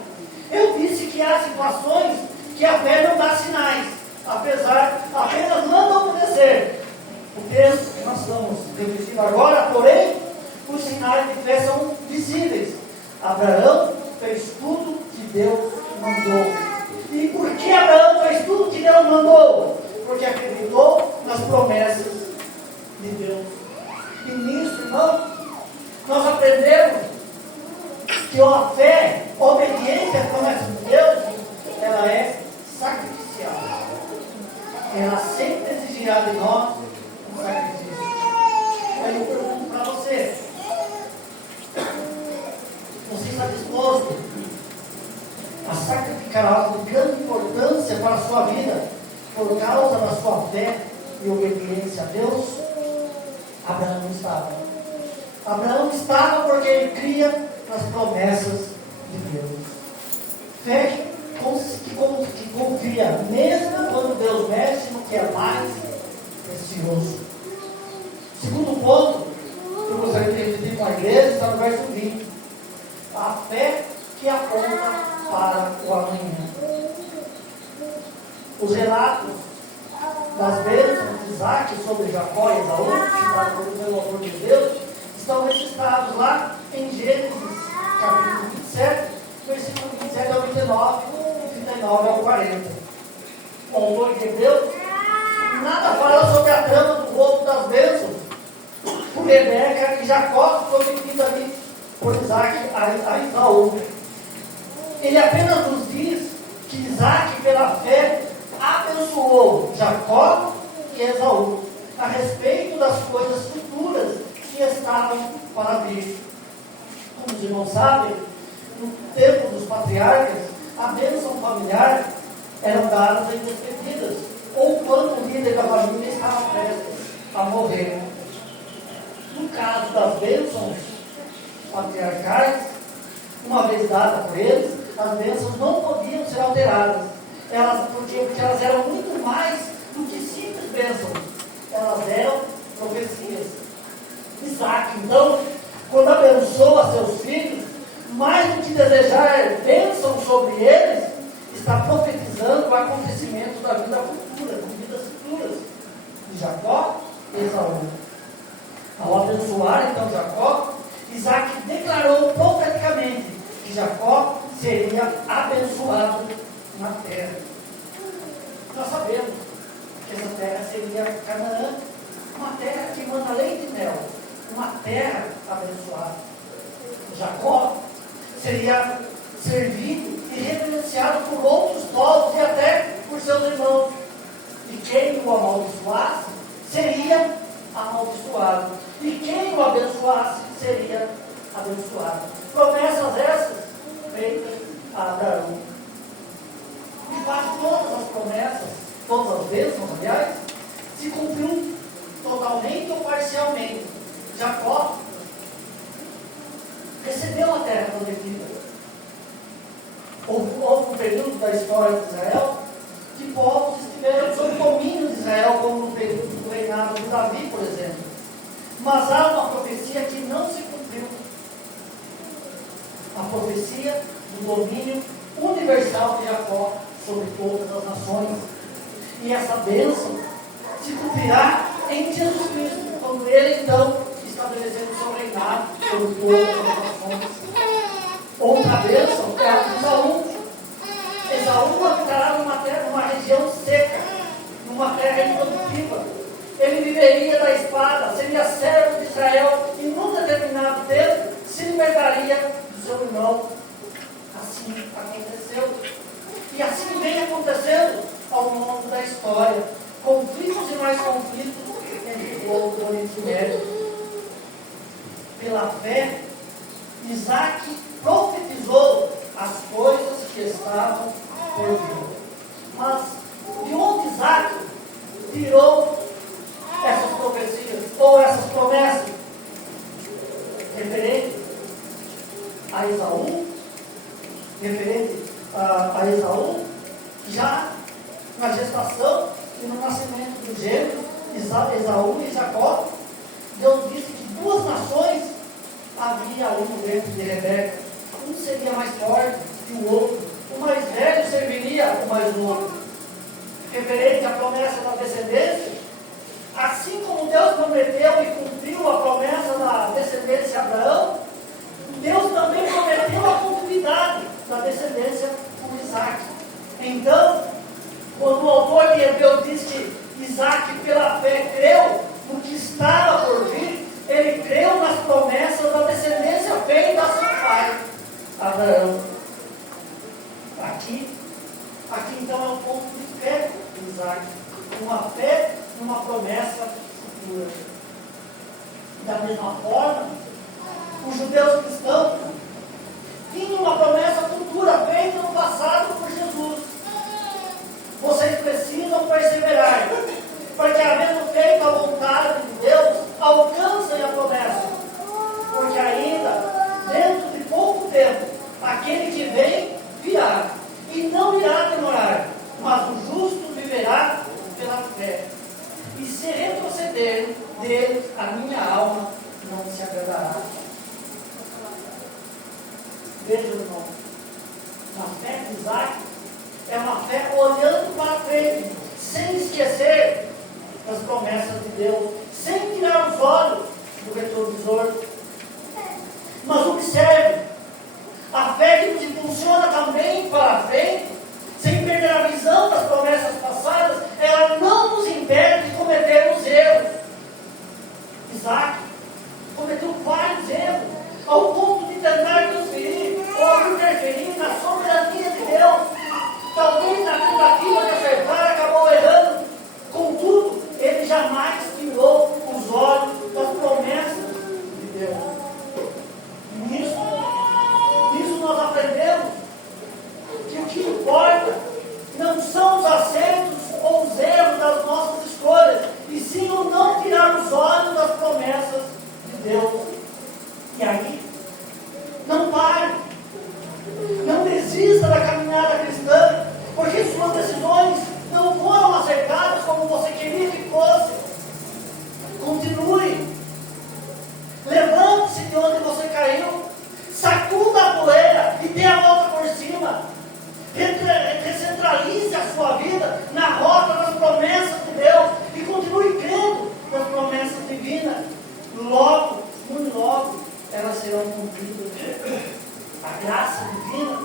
eu disse que há situações que a fé não dá sinais, apenas manda obedecer. O texto que nós estamos refletindo agora, porém, os sinais de fé são visíveis. Abraão fez tudo que Deus mandou. E por que Abraão fez tudo que Deus mandou? Porque acreditou nas promessas de Deus. E nisso, irmão, nós aprendemos que a fé, a obediência às promessas de Deus, ela é sacrificial. Ela sempre exigirá de nós um sacrifício. Aí eu pergunto para você: você está disposto a sacrificar algo de grande importância para a sua vida por causa da sua fé e obediência a Deus? Abraão estava. Abraão estava porque ele cria nas promessas de Deus. Fé que confia, mesmo quando Deus mexe no que é mais precioso. Segundo ponto que eu gostaria de refletir com a igreja está no verso 20. A fé que aponta para o amanhã. Os relatos das bênçãos de Isaac sobre Jacó e Esaú, citados pelo autor de Deus, estão registrados lá em Gênesis, capítulo 27, versículo 27 ao 29 e 39 ao 40. O autor de Deus nada fala sobre a trama do roubo das bênçãos por Rebeca e Jacó, que foi pedido ali por Isaac a Esaú. Ele apenas nos diz que Isaac, pela fé, abençoou Jacó e Esaú a respeito das coisas futuras que estavam para vir. Como os irmãos sabem, no tempo dos patriarcas, a bênção familiar eram dadas em despedidas, ou quando o líder da família estava prestes a morrer. No caso das bênçãos patriarcais, uma vez dada por eles, as bênçãos não podiam ser alteradas, porque elas eram muito mais do que simples bênçãos, elas eram profecias. Isaac, então, quando abençoa seus filhos, mais do que desejar bênçãos sobre eles, está profetizando o acontecimento da vida futura, de vidas futuras, de Jacó e Esaú. Ao abençoar então Jacó, Isaac declarou profeticamente que Jacó seria abençoado na terra. Nós sabemos que essa terra seria Canaã, uma terra que manda leite e mel, uma terra abençoada. Jacó seria servido e reverenciado por outros povos e até por seus irmãos. E quem o amaldiçoasse seria amaldiçoado. E quem o abençoasse seria abençoado. Promessas essas feitas a Abraão. E quase todas as promessas, todas as bênçãos, aliás, se cumpriu totalmente ou parcialmente. Jacó recebeu a terra prometida. Houve um período da história de Israel que povos estiveram sob o domínio de Israel, como no período do reinado de Davi, por exemplo. Mas há uma profecia que não se cumpriu. A profecia do domínio universal de Jacó sobre todas as nações. E essa bênção se cumprirá em Jesus Cristo, quando Ele então estabelecendo o seu reinado sobre todas as nações. Outra bênção é a de Esaú. Esaú habitará numa região seca, numa terra improdutiva. Ele viveria da espada, seria servo de Israel e num determinado tempo se libertaria do seu irmão. Assim aconteceu. E assim vem acontecendo ao longo da história. Conflitos e mais conflitos entre o povo do Oriente Médio. Pela fé, Isaac profetizou as coisas que estavam por vir. Mas de onde Isaac tirou essas profecias ou essas promessas? Referente a Esaú, já na gestação e no nascimento dos gêmeos, Esaú e Jacó, Deus disse que duas nações havia ali no ventre de Rebeca. Um seria mais forte que o outro. O mais velho serviria o mais novo. Referente à promessa da descendência, assim como Deus prometeu e cumpriu a promessa da descendência de Abraão, Deus também prometeu a continuidade da descendência com Isaac. Então, quando o autor de Hebreus diz que Isaac, pela fé, creu no que estava por vir, ele creu nas promessas da descendência feita a seu pai, Abraão. Aqui então é um ponto de fé de Isaac. Uma fé numa promessa futura. Da mesma forma, os judeus cristãos tinham uma promessa futura feita no passado por Jesus. Vocês precisam perseverar, porque havendo feito a vontade de Deus, alcancem a promessa. Porque ainda, dentro de pouco tempo, aquele que vem virá, e não irá demorar, mas o justo viverá pela fé. E se retroceder dele, a minha alma não se agradará. Veja, irmão, a fé de Isaac é uma fé olhando para frente, sem esquecer das promessas de Deus, sem tirar os olhos do retrovisor. Mas observe, a fé que nos impulsiona também para frente, sem perder a visão das promessas passadas, ela não nos impede de cometermos erros. Isaac cometeu vários erros, ao ponto de tentar transferir ou interferir na soberania de Deus. Talvez na tentativa de acertar acabou errando. Contudo, ele jamais tirou os olhos das promessas de Deus. Nisso nós aprendemos que o que importa não são os acertos ou os erros das nossas escolhas, e sim o não tirar os olhos das promessas de Deus. E aí, não pare, não desista da caminhada cristã, porque suas decisões não foram acertadas como você queria que fosse. Continue, levante-se de onde você caiu, sacuda a poeira e dê a volta por cima. Recentralize a sua vida na rota das promessas de Deus e continue crendo nas promessas divinas. Logo, muito logo, elas serão cumpridas. A graça divina,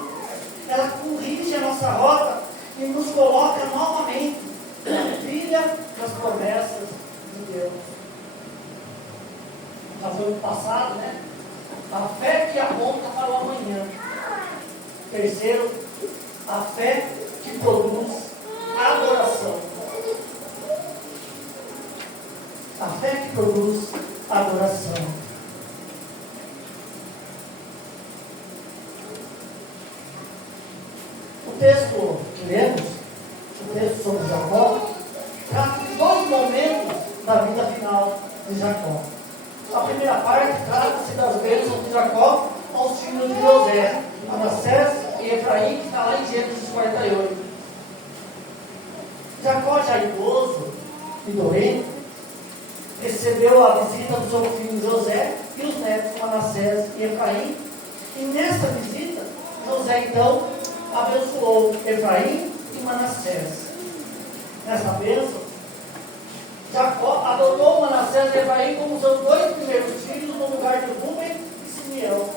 ela corrige a nossa rota e nos coloca novamente na trilha das promessas de Deus. Já foi no passado, né? A fé que aponta para o amanhã. Terceiro, a fé que produz adoração. A fé que produz adoração. O texto que lemos, o texto sobre Jacó, trata de dois momentos da vida final de Jacó. A primeira parte trata-se das bênçãos de Jacó aos filhos de José, Manassés e Efraim, que está lá em Gênesis 48. Jacó, já idoso e doente, recebeu a visita do seu filho José e os netos Manassés e Efraim. E nessa visita, José então abençoou Efraim e Manassés. Nessa bênção, Jacó adotou Manassés e Efraim como seus dois primeiros filhos no lugar de Rúben e Simeão.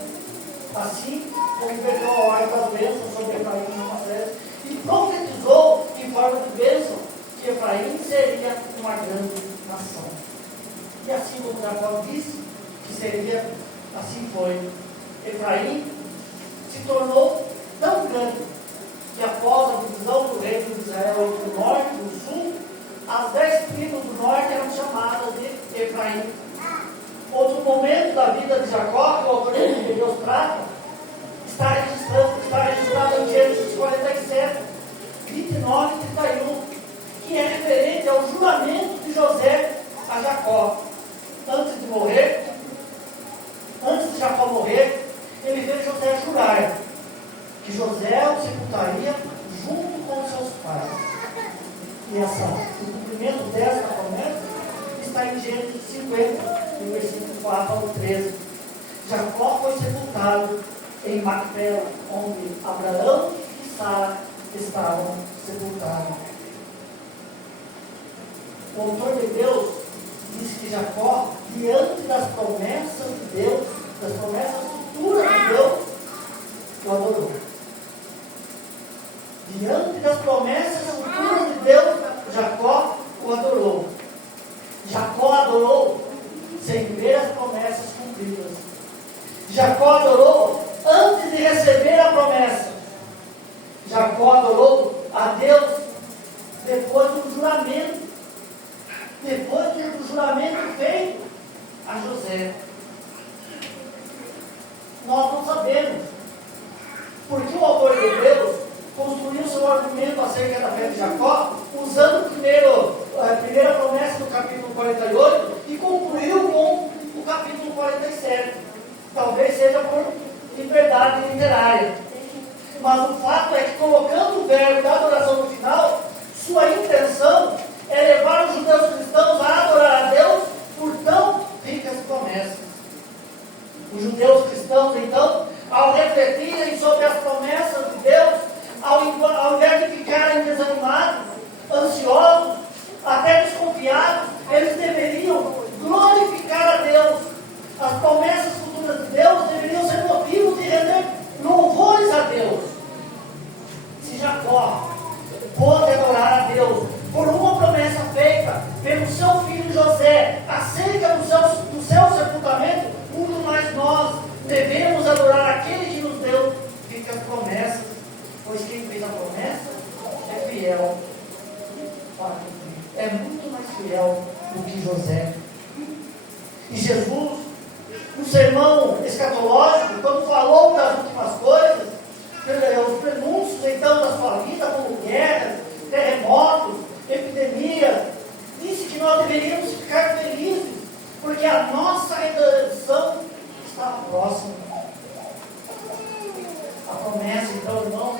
Assim, ele pegou a ordem das bênçãos sobre Efraim e Manassés e profetizou em forma de bênção que Efraim seria uma grande nação. E assim como Jacó disse que seria, assim foi. Efraim se tornou tão grande que após a divisão do reino de Israel entre o norte e o sul, as 10 tribos do norte eram chamadas de Efraim. Outro momento da vida de Jacó, que o autor de Deus trata, está registrado em Gênesis 47, 29 e 31, que é referente ao juramento de José a Jacó. Antes de Jacó morrer, ele fez José jurar que José o sepultaria junto com seus pais. E o cumprimento dessa promessa está em Gênesis 50, do versículo 4 ao 13. Jacó foi sepultado em Macpela, onde Abraão e Sara estavam sepultados. O autor de Deus diz que Jacó, diante das promessas de Deus, das promessas futuras de Deus, o adorou. Diante das promessas futuras de Deus, Jacó o adorou. Jacó adorou sem ver as promessas cumpridas. Jacó adorou antes de receber a promessa. Jacó adorou a Deus depois do juramento. Depois do juramento feito a José. Nós não sabemos porque o autor de Deus construiu seu argumento acerca da fé de Jacó, usando a primeira promessa do capítulo 48 e concluiu com o capítulo 47. Talvez seja por liberdade literária. Mas o fato é que, colocando o verbo da adoração no final, sua intenção é levar os judeus cristãos a adorar a Deus por tão ricas promessas. Os judeus cristãos, então, ao refletirem sobre as promessas de Deus, ao invés de ficarem desanimados, ansiosos, até desconfiados, eles deveriam glorificar a Deus. As promessas futuras de Deus deveriam ser motivos de render louvores a Deus. Se Jacó pôde adorar a Deus por uma promessa feita pelo seu filho José acerca do seu sepultamento, muito mais nós devemos adorar aquele que nos deu ricas promessas, pois quem fez a promessa é fiel para cumprir. É muito mais fiel do que José. E Jesus, no sermão escatológico, quando falou das últimas coisas, os prenúncios então da sua vida, como guerras, terremotos, epidemias, disse que nós deveríamos ficar felizes, porque a nossa redenção está próxima. A promessa, então, irmão,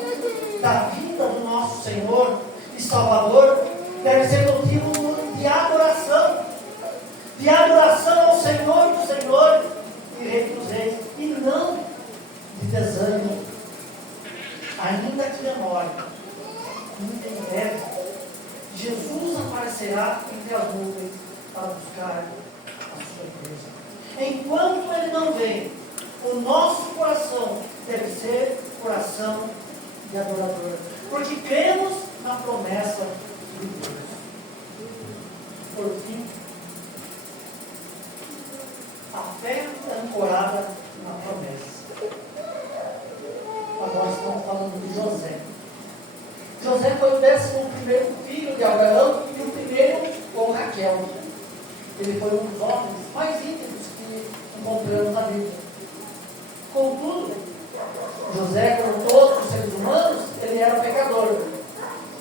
da vida do nosso Senhor e Salvador deve ser motivo de adoração ao Senhor do Senhor e Rei dos Reis, e não de desânimo, ainda que demore, muito em breve. Jesus aparecerá entre as nuvens para buscar a sua igreja. Enquanto Ele não vem, o nosso coração deve ser coração de adorador, porque cremos na promessa de Deus. Por fim, a fé é ancorada na promessa. Agora estamos falando de José. José foi o 11º filho de Abraão e o primeiro com Raquel. Ele foi um dos homens mais íntimos que encontramos na Bíblia. Contudo, José, como todos os seres humanos, ele era pecador.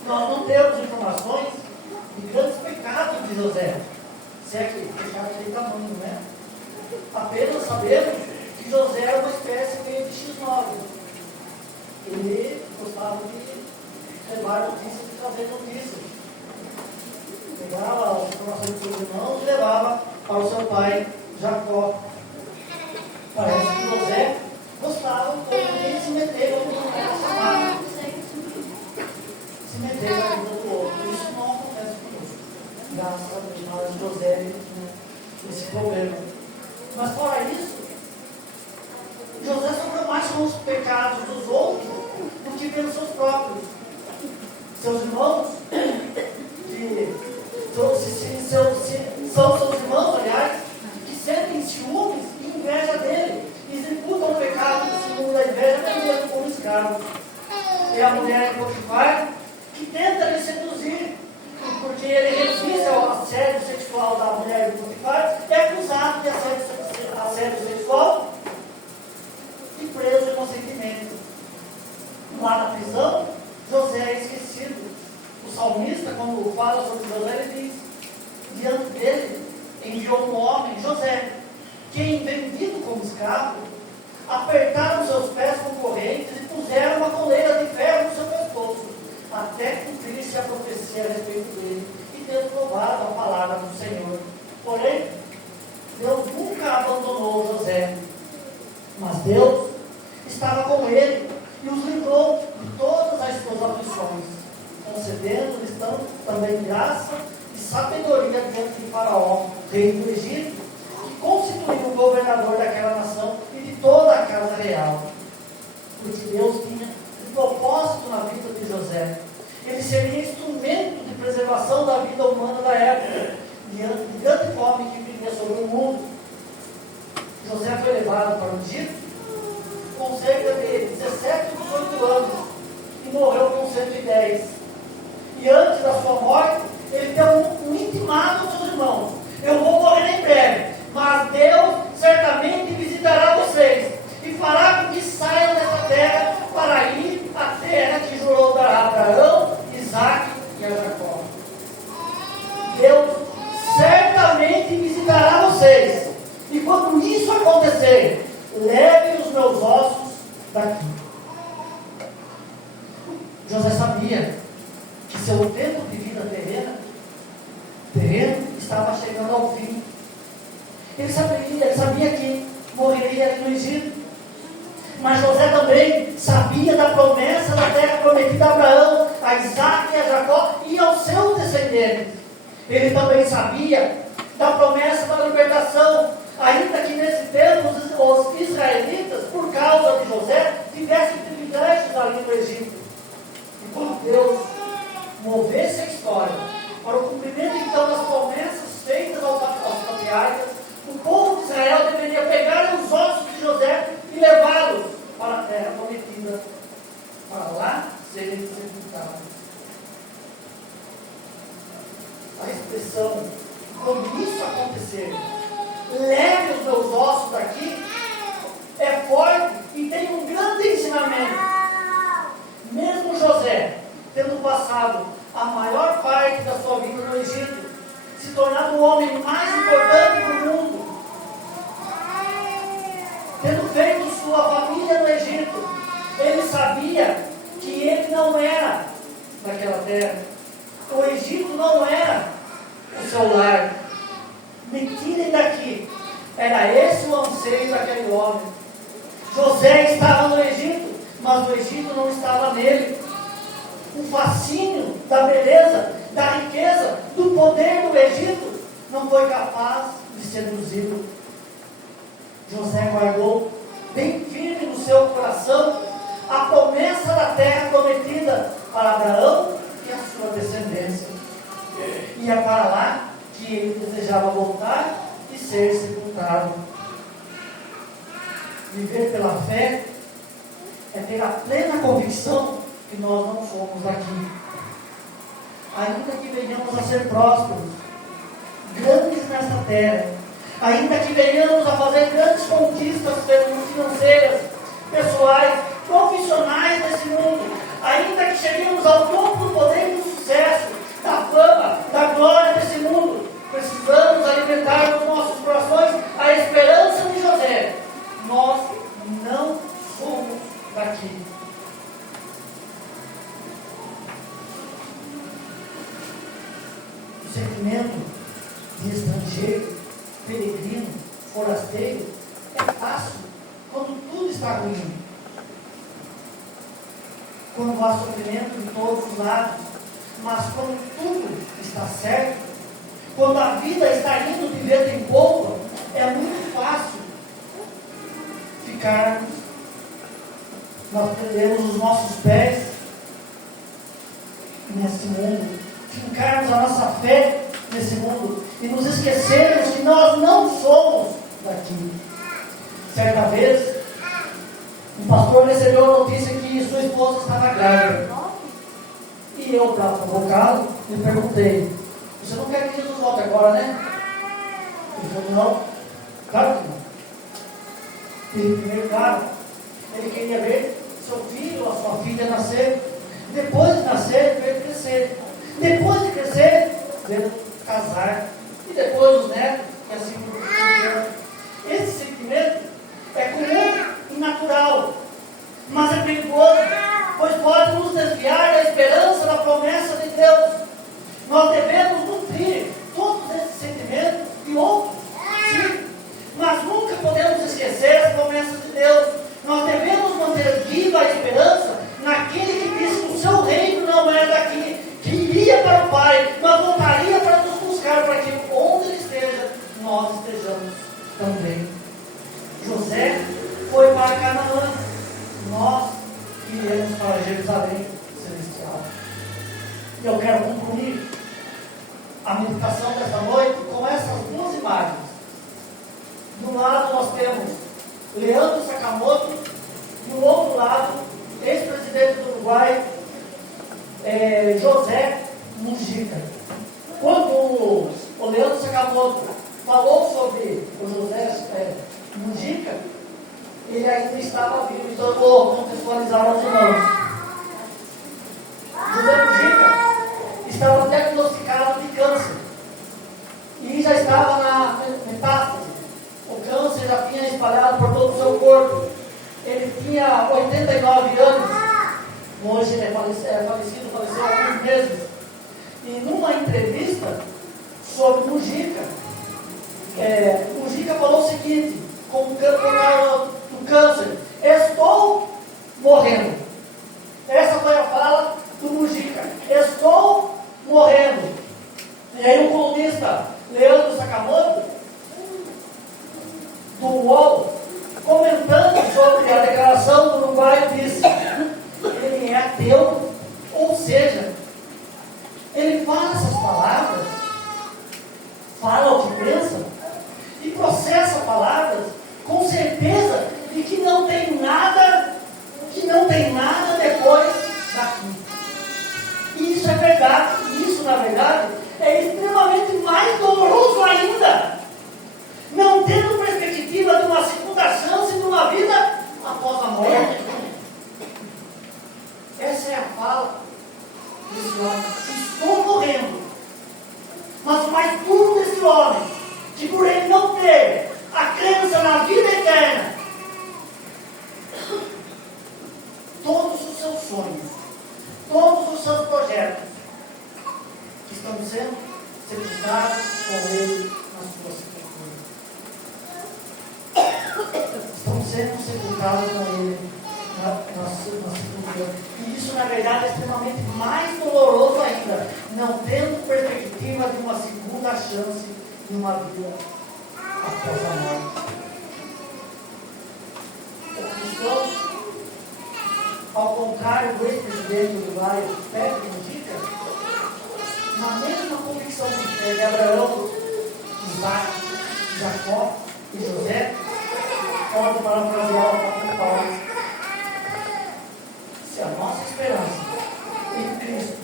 Nós não temos informações de grandes pecados de José. Se é que pecado daquele tamanho, né? Apenas sabemos que José era uma espécie de X9. Ele gostava de levar notícias e trazer notícias. Pegava as informações dos seus irmãos e levava para o seu pai Jacó. Parece que José gostava de se meter onde não era chamado. Se meter na vida do outro. Isso não acontece conosco. Graças a Deus, mas José tinha esse problema. Mas fora isso, José sofreu mais com os pecados dos outros do que pelos seus próprios. Seus irmãos, são seus irmãos, aliás, que sentem ciúmes e inveja dele, e executam o pecado segundo a inveja, até mesmo como escravos. é a mulher de Potifar, que tenta lhe seduzir, porque ele resiste ao assédio sexual da mulher de Potifar, é acusado de assédio sexual e preso inocentemente. Lá na prisão, José é esquecido. O salmista, quando fala sobre José, ele diz: diante dele enviou um homem, José, que, vendido como escravo, apertaram seus pés com correntes e puseram uma coleira de ferro no seu pescoço, até cumprir-se a profecia a respeito dele e ter provado a palavra do Senhor. Porém, Deus nunca abandonou José, mas Deus estava com ele e os livrou de todas as suas aflições, concedendo-lhes também graça e sabedoria diante de Faraó, rei do Egito, que constituiu o governador daquela nação e de toda a casa real. Porque Deus tinha um propósito na vida de José. Ele seria instrumento de preservação da vida humana da época, diante de grande fome que vivia sobre o mundo. José foi levado para o Egito com cerca de 17 ou 18 anos e morreu com 110. E antes da sua morte, ele deu um intimado aos seus irmãos: eu vou morrer em breve, mas Deus certamente visitará vocês e fará com que saiam dessa terra para ir à terra que jurou dar a Abraão, Isaque e a Jacó. Deus certamente visitará vocês, e quando isso acontecer, levem os meus ossos daqui. José sabia que seu tempo de vida terreno estava chegando ao fim. Ele sabia que morreria ali no Egito. Mas José também sabia da promessa da terra prometida a Abraão, a Isaque e a Jacó e aos seus descendentes. Ele também sabia da promessa da libertação, ainda que nesse tempo os israelitas, por causa de José, tivessem privilégios ali no Egito. E quando Deus movesse a história para o cumprimento então das promessas feitas aos patriarcas, o povo de Israel deveria pegar os ossos de José e levá-los para a terra prometida, para lá serem sepultados. A expressão, quando isso acontecer, leve os meus ossos daqui, é forte e tem um grande ensinamento. Mesmo José, tendo passado a maior parte da sua vida no Egito, se tornado o homem mais importante do mundo, tendo feito sua família no Egito, ele sabia que ele não era daquela terra. O Egito não era o seu lar. Me tirem daqui. Era esse o anseio daquele homem. José estava no Egito, mas o Egito não estava nele. O fascínio da beleza, da riqueza, do poder do Egito não foi capaz de seduzi-lo. José guardou bem firme no seu coração a promessa da terra prometida para Abraão e a sua descendência. E é para lá que ele desejava voltar e ser sepultado. Viver pela fé é ter a plena convicção que nós não somos daqui. Ainda que venhamos a ser prósperos, grandes nesta terra, ainda que venhamos a fazer grandes conquistas financeiras, pessoais, profissionais desse mundo, ainda que cheguemos ao topo do poder e do sucesso, da fama, da glória desse mundo, precisamos alimentar nos nossos corações a esperança de José. Nós não somos daqui. O sentimento de estrangeiro, peregrino, forasteiro, é fácil quando tudo está ruim. Quando há sofrimento de todos os lados, mas quando tudo está certo, quando a vida está indo de vento em polpa, é muito fácil ficarmos, nós prendemos os nossos pés nesse mundo, fincarmos a nossa fé nesse mundo e nos esquecermos que nós não somos daqui. Certa vez, Um pastor recebeu a notícia que sua esposa estava grávida. E eu, para provocá-lo, lhe perguntei: você não quer que Jesus volte agora, né? Ele falou: não, claro que não. E primeiro, claro, ele queria ver seu filho ou sua filha nascer. Depois de nascer, ver crescer. Depois de crescer, ver casar. E depois os netos, e assim por diante. Esse sentimento é comum e natural, mas é perigoso, pois pode nos desviar da esperança da promessa de Deus. Nós devemos nutrir todos esses sentimentos e outros, sim, mas nunca podemos esquecer as promessas de Deus. Nós devemos manter viva a esperança naquele que disse que o seu reino não é daqui, que iria para o Pai, mas voltaria para nos buscar, para que onde Ele esteja, nós estejamos também. José foi para Canaã, nós iremos para Jerusalém celestial. E eu quero concluir a meditação desta noite com essas duas imagens. De um lado nós temos Leandro Sakamoto, e do outro lado, ex-presidente do Uruguai, José Mujica. Quando o Leandro Sakamoto falou sobre o José Mujica, ele ainda estava vivo, então eu vou contextualizar aos irmãos. José Mujica estava diagnosticado de câncer e já estava na metástase. O câncer já tinha espalhado por todo o seu corpo. Ele tinha 89 anos. Hoje ele faleceu há alguns meses. E numa entrevista sobre Mujica, Mujica falou o seguinte, com o câncer: estou morrendo. Essa foi a fala do Mujica: estou morrendo. E aí o colunista Leandro Sakamoto, do UOL, comentando sobre a declaração do Uruguai, disse: ele é ateu, ou seja, ele fala essas palavras, fala o que pensa e processa palavras com certeza de que não tem nada depois daqui. E isso é verdade. E isso, na verdade, é extremamente mais doloroso ainda. Não tendo perspectiva de uma segunda chance de uma vida após a morte. Essa é a fala desse homem: estou morrendo. Mas o mais duro desse homem, que por ele não ter a crença na vida eterna, todos os seus sonhos, todos os seus projetos estão sendo sepultados com ele na sua sepultura. Estão sendo sepultados com ele na sepultura. E isso, na verdade, é extremamente mais doloroso ainda, não tendo perspectiva de uma segunda chance de uma vida após a morte. O cristão, ao contrário do ex-presidente do Uruguai, Pepe Mujica, na mesma convicção de Abraão, Isaac, Jacó e José, pode parafrasear o apóstolo Paulo: se a nossa esperança em Cristo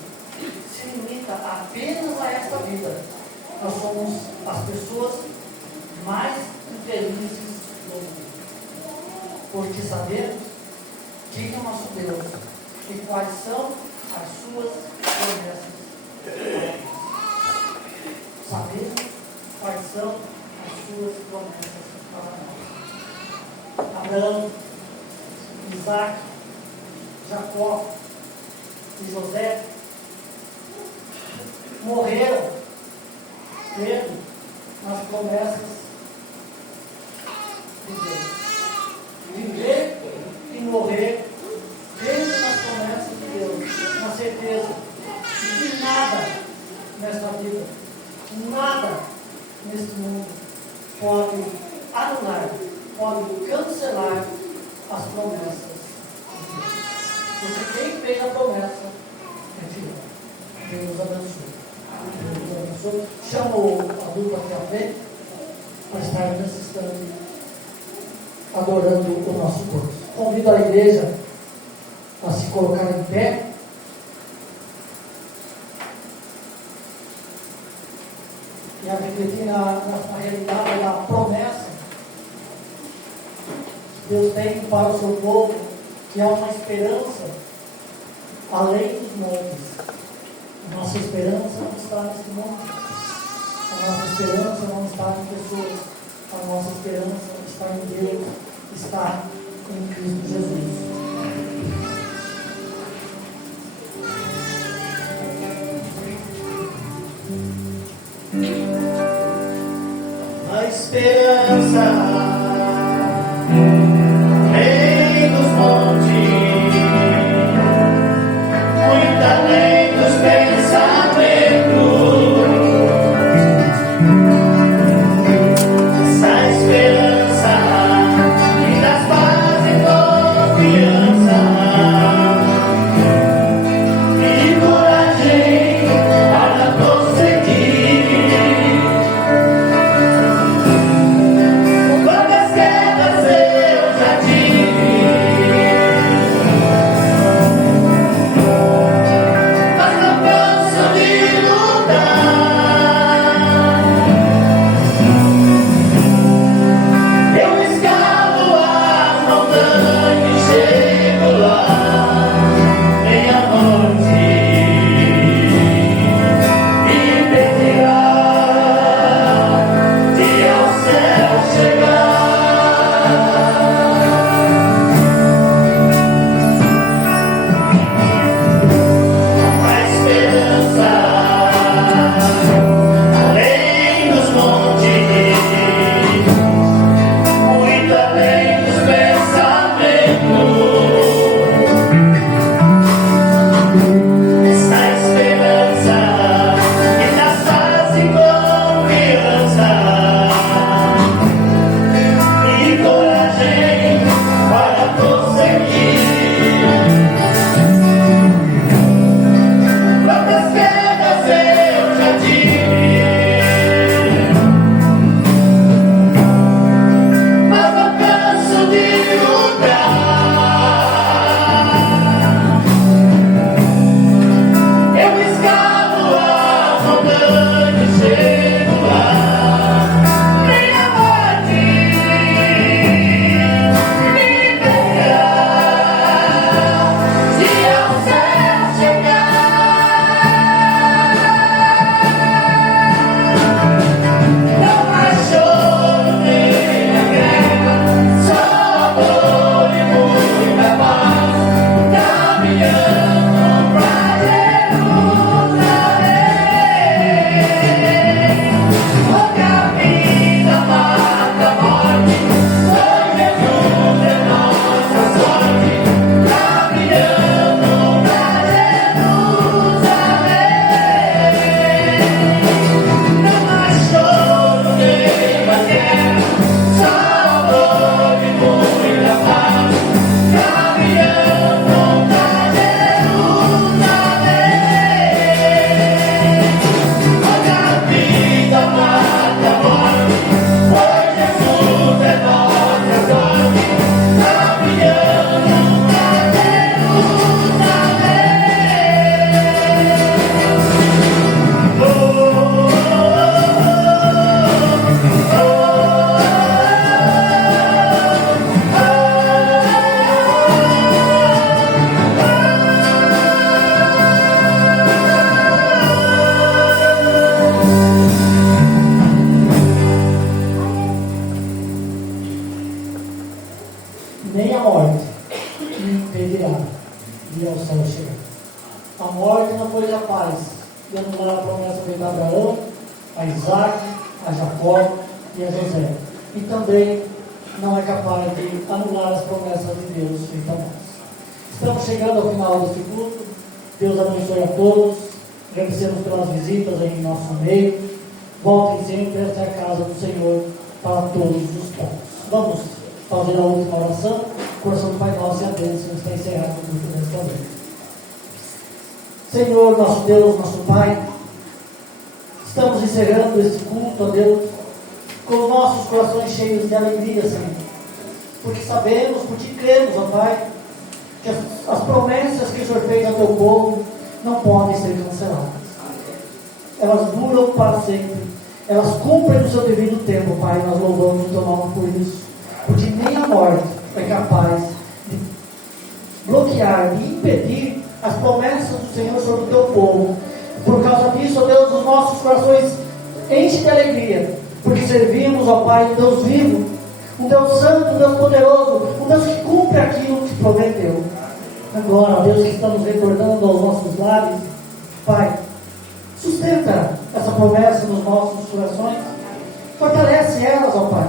se limita apenas a esta vida, nós somos as pessoas mais infelizes do mundo. Porque sabemos quem é o nosso Deus e quais são as suas promessas. Sabemos quais são as suas promessas para nós. Abraão, Isaac, Jacó e José morreram crendo nas promessas de Deus. Viver e morrer crendo nas promessas de Deus, na certeza de que nada nesta vida, nada neste mundo pode anular, pode cancelar as promessas de Deus. Porque quem fez a promessa é fiel. Deus abençoe. Deus abençoe. Chamo a dupla aqui à frente para estar nesse instante adorando o nosso Deus. Convido a igreja a se colocar em pé. E a refletir na realidade da promessa que Deus tem para o seu povo, que há uma esperança além dos montes. A nossa esperança não está neste mundo. A nossa esperança não está em pessoas. A nossa esperança está em Deus, está em Cristo Jesus. A esperança vem dos montes, muito além dos pensamentos. Essa esperança que das paz e confiança e coragem para prosseguir. Quantas quedas eu já tive, mas não canso de lutar. Eu escalo as montanhas e chego lá, meia-noite me impedirá de ao céu chegar. A esperança além dos montes, muito além dos pensamentos. Essa esperança que nas faz em confiança e coragem para prosseguir. Quantas quedas eu já tive, mas não canso de lutar. Eu escalo as montanhas e chego lá, meia-noite me impedirá de ao céu chegar. Não há choro nem guerra, só amor e muita paz, caminhando pra Jerusalém. Onde a vida mata a morte, só Jesus é nossa sorte, caminhando pra Jerusalém. Não há choro nem mais guerra, só amor e muita paz, caminhando pra Jerusalém. Onde a vida mata a morte, pois Jesus é nossa sorte, caminhando pra Jerusalém. Nem a morte me impedirá de ao céu chegar. A morte não foi capaz de anular a promessa feita a Abraão, a Isaac, a Jacó e a José. E também não é capaz de anular as promessas de Deus feitas a nós. Estamos chegando ao final desse culto. Deus abençoe a todos. Agradecemos pelas visitas em nosso meio. Voltem sempre, esta é a casa do Senhor para todos os povos. Vamos fazer a última oração. Coração do Pai Nosso e a bênção está encerrado o culto desta vez. Senhor, nosso Deus, nosso Pai, estamos encerrando esse culto, ó Deus, com os nossos corações cheios de alegria, Senhor. porque sabemos, porque cremos, ó Pai, que as promessas que o Senhor fez ao teu povo não podem ser canceladas. Elas duram para sempre. Elas cumprem no seu devido tempo, Pai. Nós louvamos o teu nome por isso. Porque nem a morte é capaz de bloquear, de impedir as promessas do Senhor sobre o teu povo. Por causa disso, ó Deus, os nossos corações enchem de alegria, porque servimos, ó Pai, um Deus vivo, um Deus santo, um Deus poderoso, um Deus que cumpre aquilo que prometeu. Agora, ó Deus, que estamos recordando aos nossos lábios, Pai, sustenta essa promessa nos nossos corações, fortalece elas, ó Pai,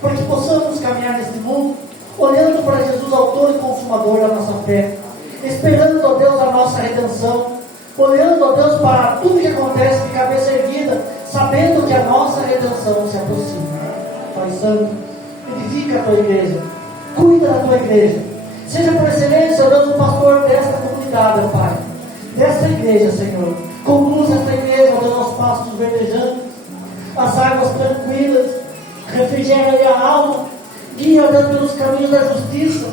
para que possamos caminhar neste mundo, olhando para Jesus, autor e consumador da nossa fé, esperando, ó Deus, a nossa redenção, olhando, ó Deus, para tudo que acontece de cabeça erguida, sabendo que a nossa redenção se aproxima. Pai Santo, edifica a tua igreja, cuida da tua igreja, seja por excelência, ó Deus, o pastor desta comunidade, ó Pai, desta igreja, Senhor. Conduz esta igreja, ó Deus, aos pastos verdejantes, às águas tranquilas, refrigera-lhe a alma, guia, ó Deus, pelos caminhos da justiça.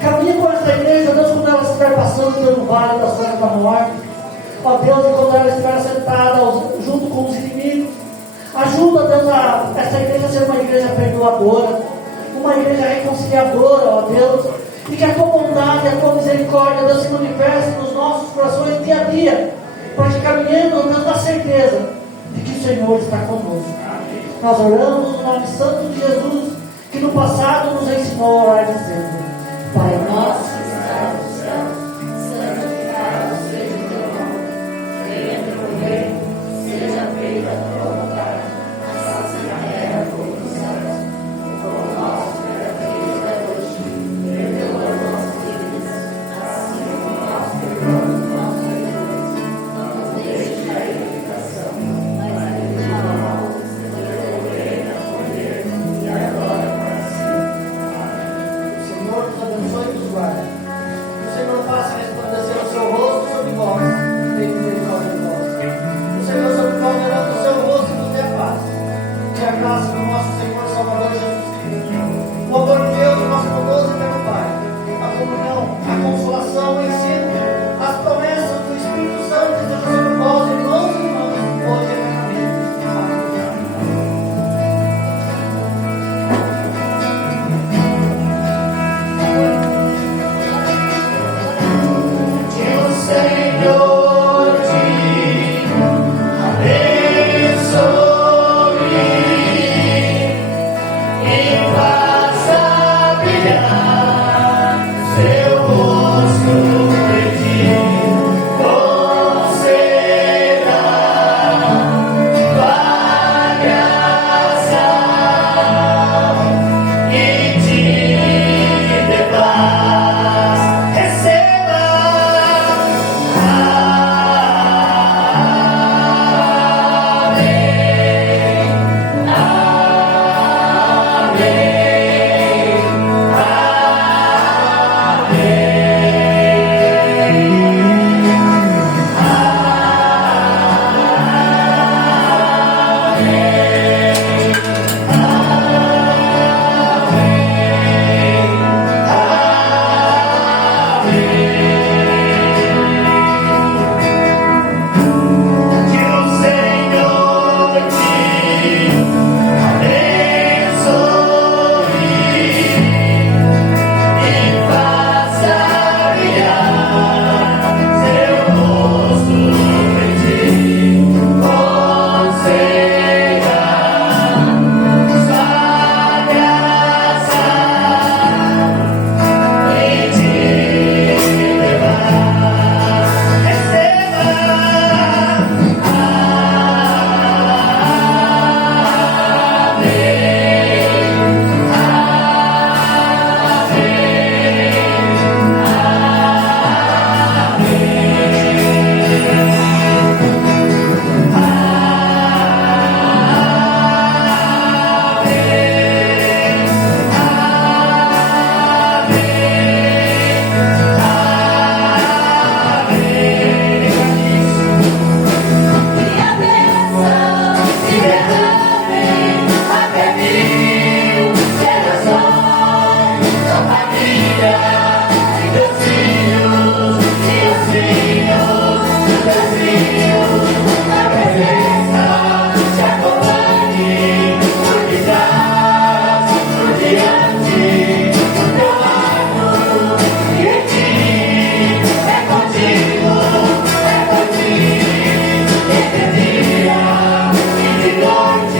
Caminha com esta igreja, ó Deus, quando ela estiver passando pelo vale da sombra da morte. Ó Deus, e quando ela estiver sentada junto com os inimigos, ajuda, ó Deus, esta igreja a ser uma igreja perdoadora, uma igreja reconciliadora, ó Deus, e que a tua bondade, a tua misericórdia, ó Deus, se manifeste nos nossos corações dia a dia, para que caminhemos, ó Deus, na certeza de que o Senhor está conosco. Nós oramos no nome santo de Jesus, que no passado nos ensinou a orar dizendo: Pai nosso que estás no céu, santificado seja o teu nome, venha o teu reino, seja feita a tua vontade, assim na terra como nos céus. O pão nosso de cada dia dai hoje, perdoa as nossas dívidas, assim como nós perdoamos os nossos devedores. Não nos deixes cair em tentação, mas livra-nos do mal, pois é o reino, o poder e a glória para sempre. Amém. O Senhor nos abençoe e nos guarde.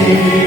Amém.